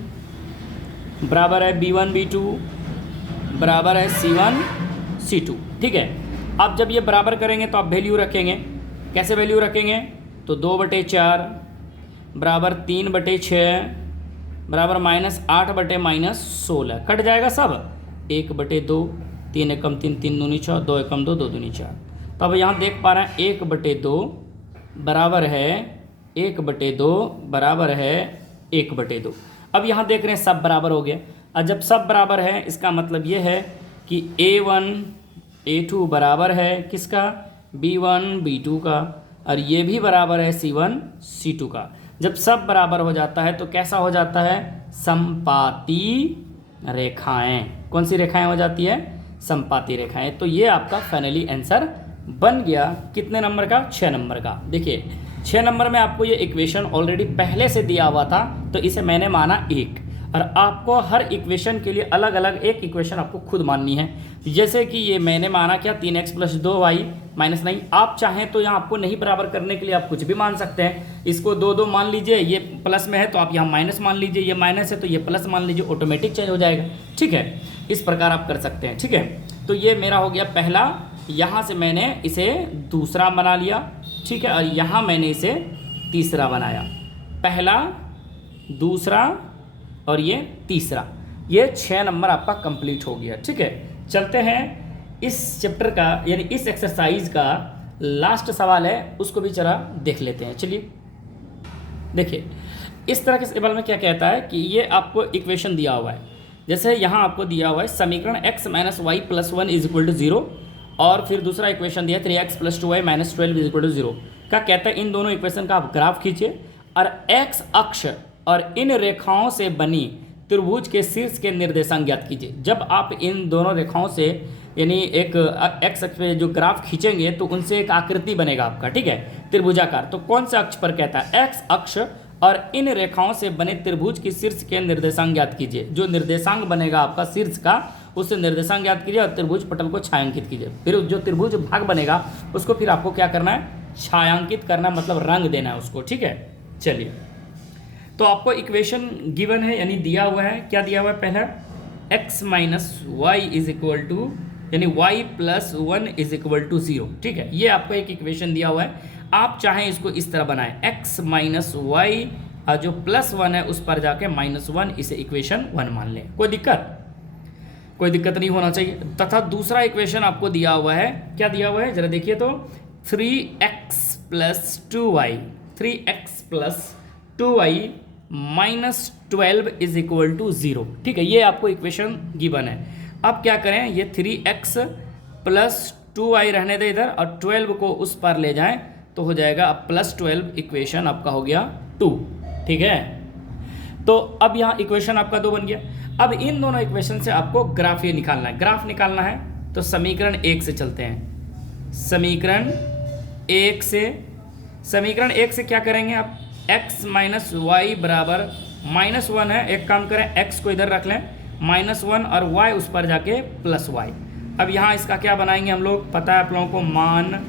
बराबर है b1 b2 बराबर है c1 c2। ठीक है, अब जब ये बराबर करेंगे तो आप वैल्यू रखेंगे, कैसे वैल्यू रखेंगे, तो 2/4 बराबर 3/6 बराबर -8/-16 कट जाएगा सब, 1/2, 3 एकम 3, 3 दूनी 6, 2 एकम 2, 2 दूनी 4। तो अब यहाँ देख पा रहे हैं 1/2 बराबर है 1/2 बराबर है 1/2। अब यहाँ देख रहे हैं सब बराबर हो गया, और जब सब बराबर है इसका मतलब ये है कि a1 a2 बराबर है किसका, b1 b2 का, और ये भी बराबर है c1 c2 का। जब सब बराबर हो जाता है तो कैसा हो जाता है, संपाती रेखाएं। कौन सी रेखाएं हो जाती है, संपाती रेखाएं। तो ये आपका फाइनली आंसर बन गया कितने नंबर का, 6 नंबर का। देखिए 6 नंबर में आपको ये इक्वेशन ऑलरेडी पहले से दिया हुआ था, तो इसे मैंने माना 1, और आपको हर इक्वेशन के लिए अलग अलग एक इक्वेशन आपको खुद माननी है। जैसे कि ये मैंने माना क्या 3x + 2y -9। आप चाहें तो यहाँ आपको नहीं बराबर करने के लिए आप कुछ भी मान सकते हैं, इसको 2 मान लीजिए, ये प्लस में है तो आप यहाँ माइनस मान लीजिए, ये माइनस है तो ये प्लस मान लीजिए, ऑटोमेटिक चेंज हो जाएगा। ठीक है, इस प्रकार आप कर सकते हैं। ठीक है, तो ये मेरा हो गया पहला, यहाँ से मैंने इसे दूसरा बना लिया। ठीक है, और यहाँ मैंने इसे तीसरा बनाया, पहला, दूसरा और ये तीसरा। ये 6 नंबर आपका कंप्लीट हो गया। ठीक है, चलते हैं इस चैप्टर का यानी इस एक्सरसाइज का लास्ट सवाल है, उसको भी जरा देख लेते हैं। चलिए देखिए, इस तरह के सवाल में क्या कहता है कि ये आपको इक्वेशन दिया हुआ है, जैसे यहाँ आपको दिया हुआ है समीकरण x - y + 1 = 0, और फिर दूसरा इक्वेशन दिया 3x + 2y - 12 = 0 का। कहता है इन दोनों इक्वेशन का आप ग्राफ खींचिए और x अक्ष और इन रेखाओं से बनी त्रिभुज के शीर्ष के निर्देशांक ज्ञात कीजिए। जब आप इन दोनों रेखाओं से यानी एक x अक्ष पे जो ग्राफ खींचेंगे तो उनसे एक आकृति बनेगा आपका, ठीक है, त्रिभुजाकार। तो कौन से अक्ष पर कहता है, x अक्ष और इन रेखाओं से बने त्रिभुज के शीर्ष के निर्देशांक ज्ञात कीजिए। जो निर्देशांक बनेगा आपका शीर्ष का, उससे निर्देशांक ज्ञात कीजिए और त्रिभुज पटल को छायांकित कीजिए। फिर जो त्रिभुज भाग बनेगा उसको फिर आपको क्या करना है, छायांकित करना, मतलब रंग देना है उसको। ठीक है, चलिए, तो आपको इक्वेशन गिवन है यानी दिया हुआ है, क्या दिया हुआ है, पहला x - y = यानी y + 1 = 0। ठीक है, ये आपको एक इक्वेशन दिया हुआ है। आप चाहें इसको इस तरह बनाएं, x - y और जो +1 है उस पर जाके -1, इसे इक्वेशन 1 मान लें। कोई दिक्कत नहीं होना चाहिए। तथा दूसरा इक्वेशन आपको दिया हुआ है, क्या दिया हुआ है जरा देखिए तो, 3x + 2y -12 = 0। ठीक है, ये आपको इक्वेशन गिवन है। अब क्या करें, ये 3x + 2y रहने दें इधर और 12 को उस पर ले जाएं तो हो जाएगा अब +12, इक्वेशन आपका हो गया 2। ठीक है, तो अब यहाँ इक्वेशन आपका 2 बन गया। अब इन दोनों इक्वेशन से आपको ग्राफ ये निकालना है। ग्राफ निकालना है तो समीकरण 1 से चलते हैं। समीकरण 1 से क्या करेंगे आप, x - y बराबर -1 है, एक काम करें x को इधर रख लें -1 और y उस पर जाके +y। अब यहाँ इसका क्या बनाएंगे हम लोग, पता है आप लोगों को, मान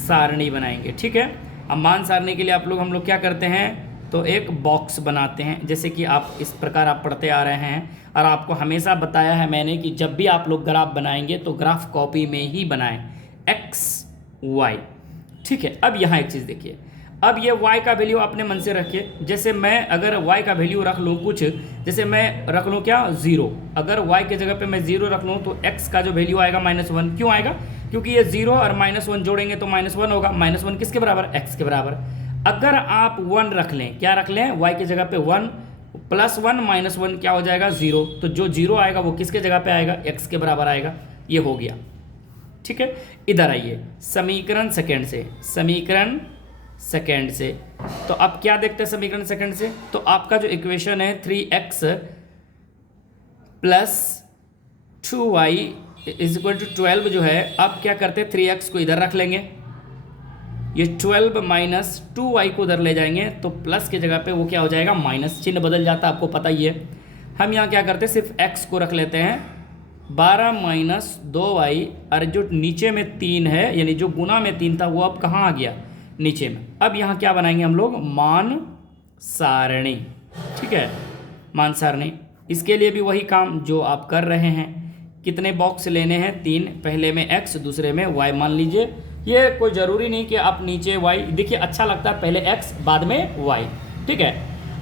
सारणी बनाएंगे। ठीक है, अब मान सारणी के लिए हम लोग क्या करते हैं, तो एक बॉक्स बनाते हैं, जैसे कि आप इस प्रकार आप पढ़ते आ रहे हैं और आपको हमेशा बताया है मैंने कि जब भी आप लोग ग्राफ बनाएंगे तो ग्राफ कॉपी में ही बनाएं, एक्स वाई। ठीक है, अब यहाँ एक चीज़ देखिए, अब ये y का वैल्यू अपने मन से रखिए। जैसे मैं अगर y का वैल्यू रख लूँ कुछ, जैसे मैं रख लूँ क्या 0, अगर y के जगह पे मैं 0 रख लूँ तो x का जो वैल्यू आएगा -1। क्यों आएगा? क्योंकि ये 0 और -1 जोड़ेंगे तो -1 होगा। -1 किसके बराबर? x के बराबर। अगर आप 1 रख लें, क्या रख लें? y के जगह पे 1 +1 -1 क्या हो जाएगा? 0। तो जो 0 आएगा वो किसके जगह पे आएगा? x के बराबर आएगा। ये हो गया। ठीक है, इधर आइए समीकरण सेकेंड से, समीकरण सेकेंड से। तो अब क्या देखते हैं समीकरण सेकेंड से? तो आपका जो इक्वेशन है 3x + 2y = 12 जो है, अब क्या करते हैं 3x को इधर रख लेंगे, ये 12 - 2y को उधर ले जाएंगे तो प्लस की जगह पे वो क्या हो जाएगा? माइनस, चिन्ह बदल जाता है, आपको पता ही है। हम यहाँ क्या करते हैं, सिर्फ x को रख लेते हैं, 12 - 2y, और जो नीचे में 3 है यानी जो गुना में 3 था वो अब कहाँ आ गया? नीचे में। अब यहाँ क्या बनाएंगे हम लोग? मान सारणी। ठीक है, मान सारणी। इसके लिए भी वही काम जो आप कर रहे हैं। कितने बॉक्स लेने हैं? 3, पहले में x दूसरे में y मान लीजिए। ये कोई ज़रूरी नहीं कि आप नीचे y, देखिए अच्छा लगता है पहले x बाद में y। ठीक है,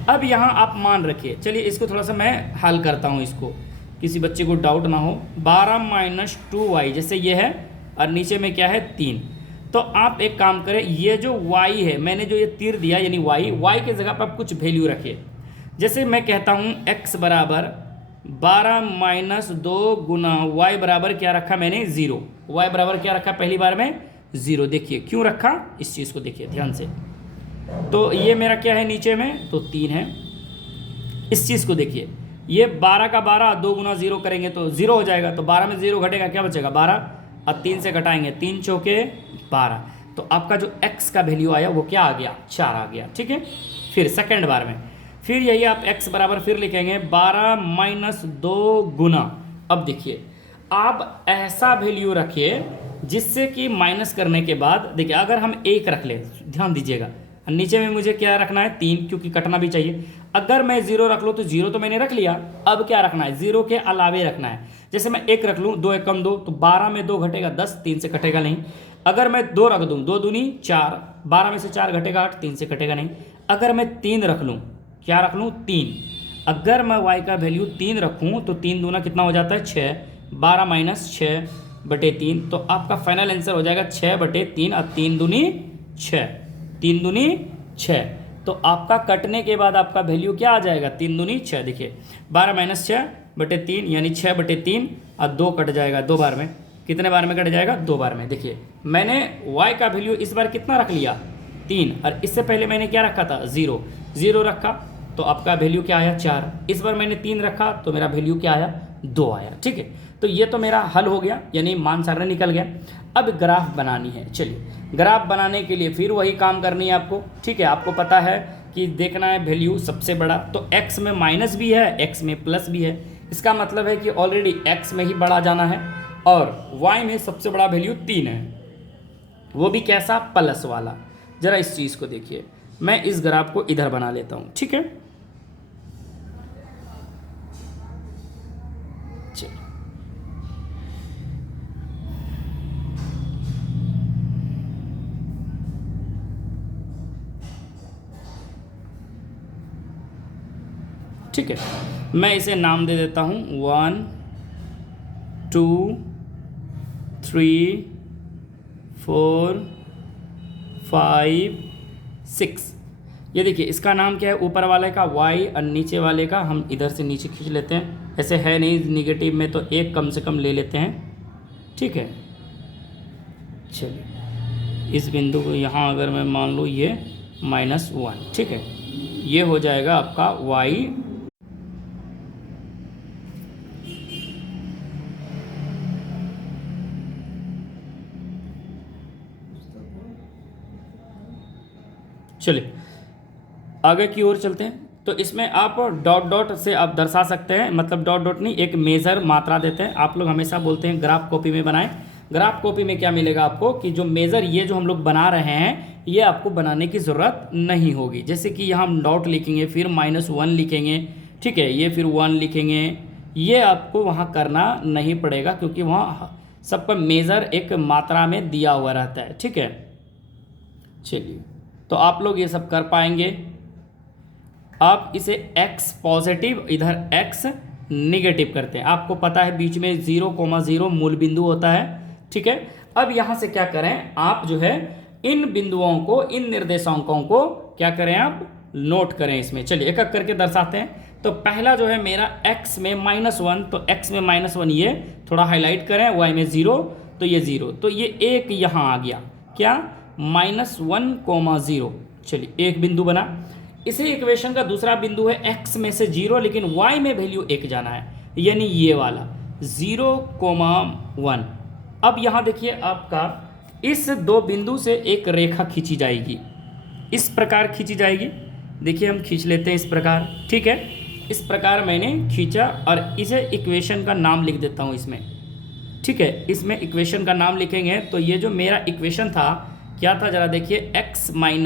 अब यहाँ आप मान रखिए। चलिए इसको थोड़ा सा मैं हल करता हूँ, इसको किसी बच्चे को डाउट ना हो। 12 - 2y जैसे ये है और नीचे में क्या है? 3। तो आप एक काम करें, ये जो y है, मैंने जो ये तीर दिया यानी y के जगह पर आप कुछ वैल्यू रखिए। जैसे मैं कहता हूँ x बराबर 12 - 2 गुना y बराबर क्या रखा मैंने? 0। y बराबर क्या रखा पहली बार में? 0। देखिए क्यों रखा, इस चीज़ को देखिए ध्यान से। तो ये मेरा क्या है नीचे में? तो 3 है। इस चीज़ को देखिए, ये 12 का 12 2 गुना 0 करेंगे तो 0 हो जाएगा। तो 12 में 0 घटेगा, क्या बचेगा? 12। अब 3 से घटाएंगे, 3 चौके 12। तो आपका जो x का वैल्यू आया वो क्या आ गया? 4 आ गया। ठीक है, फिर सेकेंड बार में फिर यही आप x बराबर फिर लिखेंगे 12 - 2 गुना। अब देखिए आप ऐसा वैल्यू रखिए जिससे कि माइनस करने के बाद देखिए, अगर हम 1 रख लें, ध्यान दीजिएगा, नीचे में मुझे क्या रखना है? 3, क्योंकि कटना भी चाहिए। अगर मैं 0 रख लूँ तो 0 तो मैंने रख लिया, अब क्या रखना है? 0 के अलावे रखना है। जैसे मैं 1 रख लूँ, 2 × 2 तो 12 में 2 घटेगा 10, 3 से कटेगा नहीं। अगर मैं 2 रख दूँ, 2 दूनी 4, 12 में से 4 घटेगा 8, 3 से कटेगा नहीं। अगर मैं 3 रख लूँ, क्या रख लूँ? 3। अगर मैं y का वैल्यू 3 रखूँ तो 3 दूना कितना हो जाता है? 6। 12 - 6/3, तो आपका फाइनल आंसर हो जाएगा 6/3 और 3 दूनी 6, 3 दूनी 6। तो आपका कटने के बाद आपका वैल्यू क्या आ जाएगा? 3 दूनी 6। देखिए 12 - 6/3 यानी 6/3 और 2 कट जाएगा 2 बार में। कितने बार में कट जाएगा? 2 बार में। देखिए मैंने y का वैल्यू इस बार कितना रख लिया? 3, और इससे पहले मैंने क्या रखा था? 0 रखा तो आपका वैल्यू क्या आया? 4। इस बार मैंने 3 रखा तो मेरा वैल्यू क्या आया? 2 आया। ठीक है, तो ये तो मेरा हल हो गया, यानी मान सारणी निकल गया। अब ग्राफ बनानी है। चलिए ग्राफ बनाने के लिए फिर वही काम करनी है आपको। ठीक है, आपको पता है कि देखना है वैल्यू सबसे बड़ा, तो x में माइनस भी है, x में प्लस भी है। इसका मतलब है कि ऑलरेडी x में ही बड़ा जाना है और y में सबसे बड़ा वैल्यू 3 है, वो भी कैसा? प्लस वाला। ज़रा इस चीज़ को देखिए, मैं इस ग्राफ को इधर बना लेता हूँ। ठीक है, ठीक है, मैं इसे नाम दे देता हूँ 1 2 3 4 5 6। ये देखिए इसका नाम क्या है? ऊपर वाले का y और नीचे वाले का हम इधर से नीचे खींच लेते हैं। ऐसे है नहीं निगेटिव में, तो एक कम से कम ले लेते हैं। ठीक है, चलिए इस बिंदु को यहाँ अगर मैं मान लूँ ये -1। ठीक है, ये हो जाएगा आपका y। चलिए आगे की ओर चलते हैं। तो इसमें आप डॉट डॉट से आप दर्शा सकते हैं, मतलब डॉट डॉट नहीं, एक मेज़र मात्रा देते हैं। आप लोग हमेशा बोलते हैं ग्राफ कॉपी में बनाएं। ग्राफ कॉपी में क्या मिलेगा आपको कि जो मेज़र ये जो हम लोग बना रहे हैं ये आपको बनाने की ज़रूरत नहीं होगी। जैसे कि यहाँ हम डॉट लिखेंगे, फिर -1 लिखेंगे, ठीक है, ये फिर 1 लिखेंगे, ये आपको वहाँ करना नहीं पड़ेगा क्योंकि वहाँ सबका मेज़र एक मात्रा में दिया हुआ रहता है, ठीक है। चलिए, तो आप लोग ये सब कर पाएंगे। आप इसे x पॉजिटिव, इधर x निगेटिव करते हैं। आपको पता है बीच में 0,0 मूल बिंदु होता है, ठीक है। अब यहाँ से क्या करें, आप जो है इन बिंदुओं को, इन निर्देशांकों को क्या करें, आप नोट करें इसमें। चलिए एक एक करके दर्शाते हैं। तो पहला जो है मेरा x में -1, तो x में -1 ये थोड़ा हाईलाइट करें, y में 0, तो ये 0, तो ये एक यहाँ आ गया, क्या, -1,0। चलिए एक बिंदु बना। इसी इक्वेशन का दूसरा बिंदु है x में से 0, लेकिन y में वैल्यू 1 जाना है, यानी ये वाला 0,1। अब यहाँ देखिए आपका इस दो बिंदु से एक रेखा खींची जाएगी, इस प्रकार खींची जाएगी। देखिए हम खींच लेते हैं इस प्रकार, ठीक है। इस प्रकार मैंने खींचा और इसे इक्वेशन का नाम लिख देता हूँ इसमें, ठीक है। इसमें इक्वेशन का नाम लिखेंगे तो ये जो मेरा इक्वेशन था क्या था, ज़रा देखिए, x - y +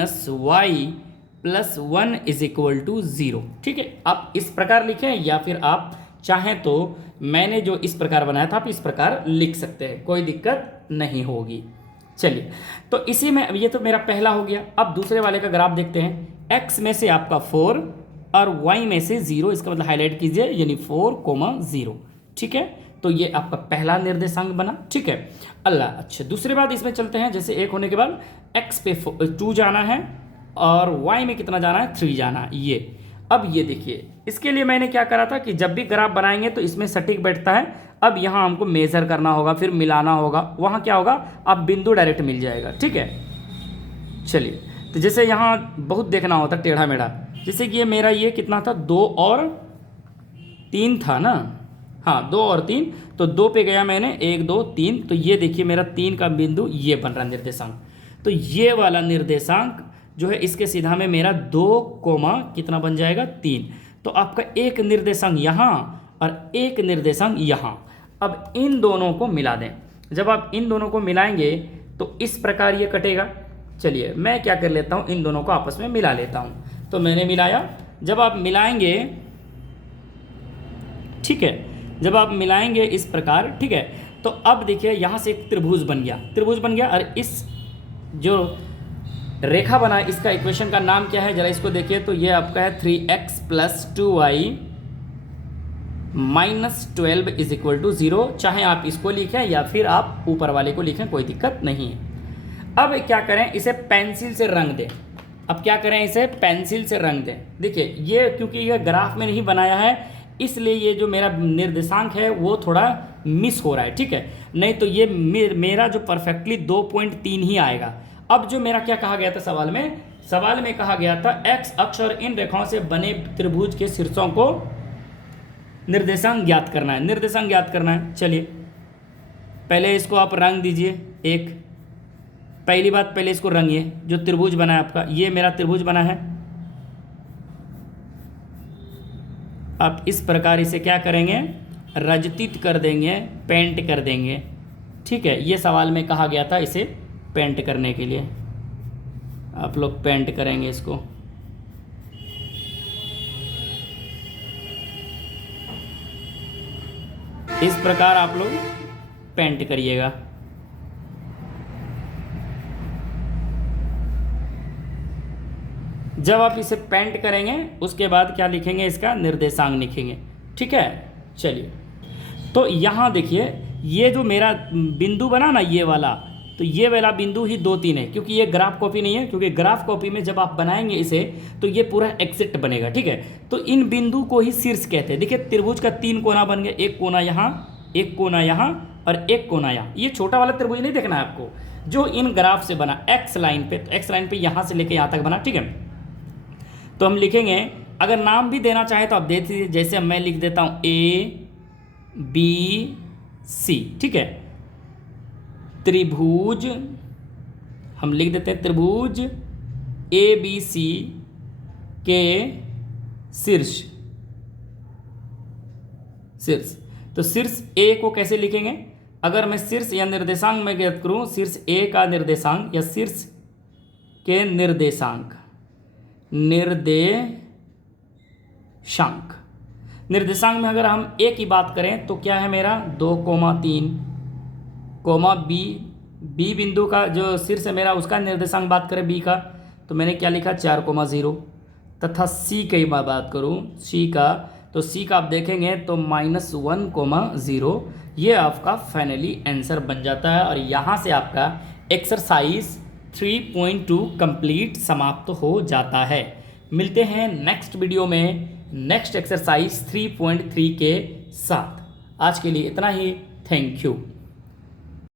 1 = 0, ठीक है। आप इस प्रकार लिखें या फिर आप चाहें तो मैंने जो इस प्रकार बनाया था आप इस प्रकार लिख सकते हैं, कोई दिक्कत नहीं होगी। चलिए, तो इसी में अब ये तो मेरा पहला हो गया। अब दूसरे वाले का ग्राफ देखते हैं। x में से आपका 4 और y में से 0, इसका मतलब हाईलाइट कीजिए, यानी 4,0, ठीक है। तो ये आपका पहला निर्देशांक बना, ठीक है। अल्लाह, अच्छा दूसरे बात इसमें चलते हैं। जैसे 1 होने के बाद x पे 2 जाना है और y में कितना जाना है, 3 जाना है, ये। अब ये देखिए, इसके लिए मैंने क्या करा था कि जब भी ग्राफ बनाएंगे तो इसमें सटीक बैठता है। अब यहाँ हमको मेज़र करना होगा, फिर मिलाना होगा, वहाँ क्या होगा, अब बिंदु डायरेक्ट मिल जाएगा, ठीक है। चलिए, तो जैसे यहाँ बहुत देखना होता टेढ़ा मेढ़ा, जैसे कि ये मेरा ये कितना था, 2 और 3 था ना, हाँ 2 और 3, तो 2 पे गया मैंने, 1 2 3, तो ये देखिए मेरा 3 का बिंदु ये बन रहा निर्देशांक। तो ये वाला निर्देशांक जो है इसके सीधा में मेरा 2, कितना बन जाएगा, 3। तो आपका एक निर्देशांक यहाँ और एक निर्देशांक यहाँ। अब इन दोनों को मिला दें। जब आप इन दोनों को मिलाएंगे तो इस प्रकार ये कटेगा। चलिए मैं क्या कर लेता हूँ, इन दोनों को आपस में मिला लेता हूँ। तो मैंने मिलाया। जब आप मिलाएंगे, ठीक है, जब आप मिलाएंगे इस प्रकार, ठीक है, तो अब देखिए यहाँ से एक त्रिभुज बन गया, त्रिभुज बन गया। और इस जो रेखा बना इसका इक्वेशन का नाम क्या है, जरा इसको देखिए। तो ये आपका है 3x + 2y - 12 = 0। चाहे आप इसको लिखें या फिर आप ऊपर वाले को लिखें, कोई दिक्कत नहीं है। अब क्या करें, इसे पेंसिल से रंग दें। अब क्या करें, इसे पेंसिल से रंग दें। देखिए ये क्योंकि ये ग्राफ में नहीं बनाया है, इसलिए ये जो मेरा निर्देशांक है वो थोड़ा मिस हो रहा है, ठीक है। नहीं तो ये मेरा जो परफेक्टली 2.3 ही आएगा। अब जो मेरा क्या कहा गया था सवाल में कहा गया था x अक्ष और इन रेखाओं से बने त्रिभुज के शीर्षों को निर्देशांक ज्ञात करना है, निर्देशांक ज्ञात करना है। चलिए पहले इसको आप रंग दीजिए। एक पहली बात, पहले इसको रंगिए। जो त्रिभुज बना है आपका, ये मेरा त्रिभुज बना है। आप इस प्रकार इसे क्या करेंगे, रजतित कर देंगे, पेंट कर देंगे, ठीक है। ये सवाल में कहा गया था इसे पेंट करने के लिए। आप लोग पेंट करेंगे इसको। इस प्रकार आप लोग पेंट करिएगा। जब आप इसे पेंट करेंगे उसके बाद क्या लिखेंगे, इसका निर्देशांक लिखेंगे, ठीक है। चलिए तो यहाँ देखिए, ये जो मेरा बिंदु बना ना ये वाला, तो ये वाला बिंदु ही 2 3 है, क्योंकि ये ग्राफ कॉपी नहीं है। क्योंकि ग्राफ कॉपी में जब आप बनाएंगे इसे तो ये पूरा एक्सेक्ट बनेगा, ठीक है। तो इन बिंदु को ही शीर्ष कहते हैं। देखिए त्रिभुज का 3 कोना बन गया, एक कोना यहाँ, एक कोना यहाँ और एक कोना यहाँ। ये छोटा वाला त्रिभुज नहीं देखना है आपको, जो इन ग्राफ से बना एक्स लाइन पे। तो एक्स लाइन पे यहाँ से लेके यहाँ तक बना, ठीक है। तो हम लिखेंगे, अगर नाम भी देना चाहें तो आप दे दीजिए। जैसे मैं लिख देता हूँ ABC, ठीक है। त्रिभुज हम लिख देते हैं, त्रिभुज ABC के शीर्ष। तो शीर्ष A को कैसे लिखेंगे, अगर मैं शीर्ष या निर्देशांक में ज्ञात करूं, शीर्ष A का निर्देशांक या शीर्ष के निर्देशांक निर्देशांक में अगर हम ए की बात करें तो क्या है मेरा 2,3, कोमा बी बिंदु का जो शीर्ष है मेरा उसका निर्देशांक बात करें बी का तो मैंने क्या लिखा 4,0, तथा सी की मैं बात करूं सी का तो सी का आप देखेंगे तो -1,0। ये आपका फाइनली आंसर बन जाता है और यहाँ से आपका एक्सरसाइज 3.2 कंप्लीट समाप्त हो जाता है। मिलते हैं नेक्स्ट वीडियो में नेक्स्ट एक्सरसाइज 3.3 के साथ। आज के लिए इतना ही। Thank you.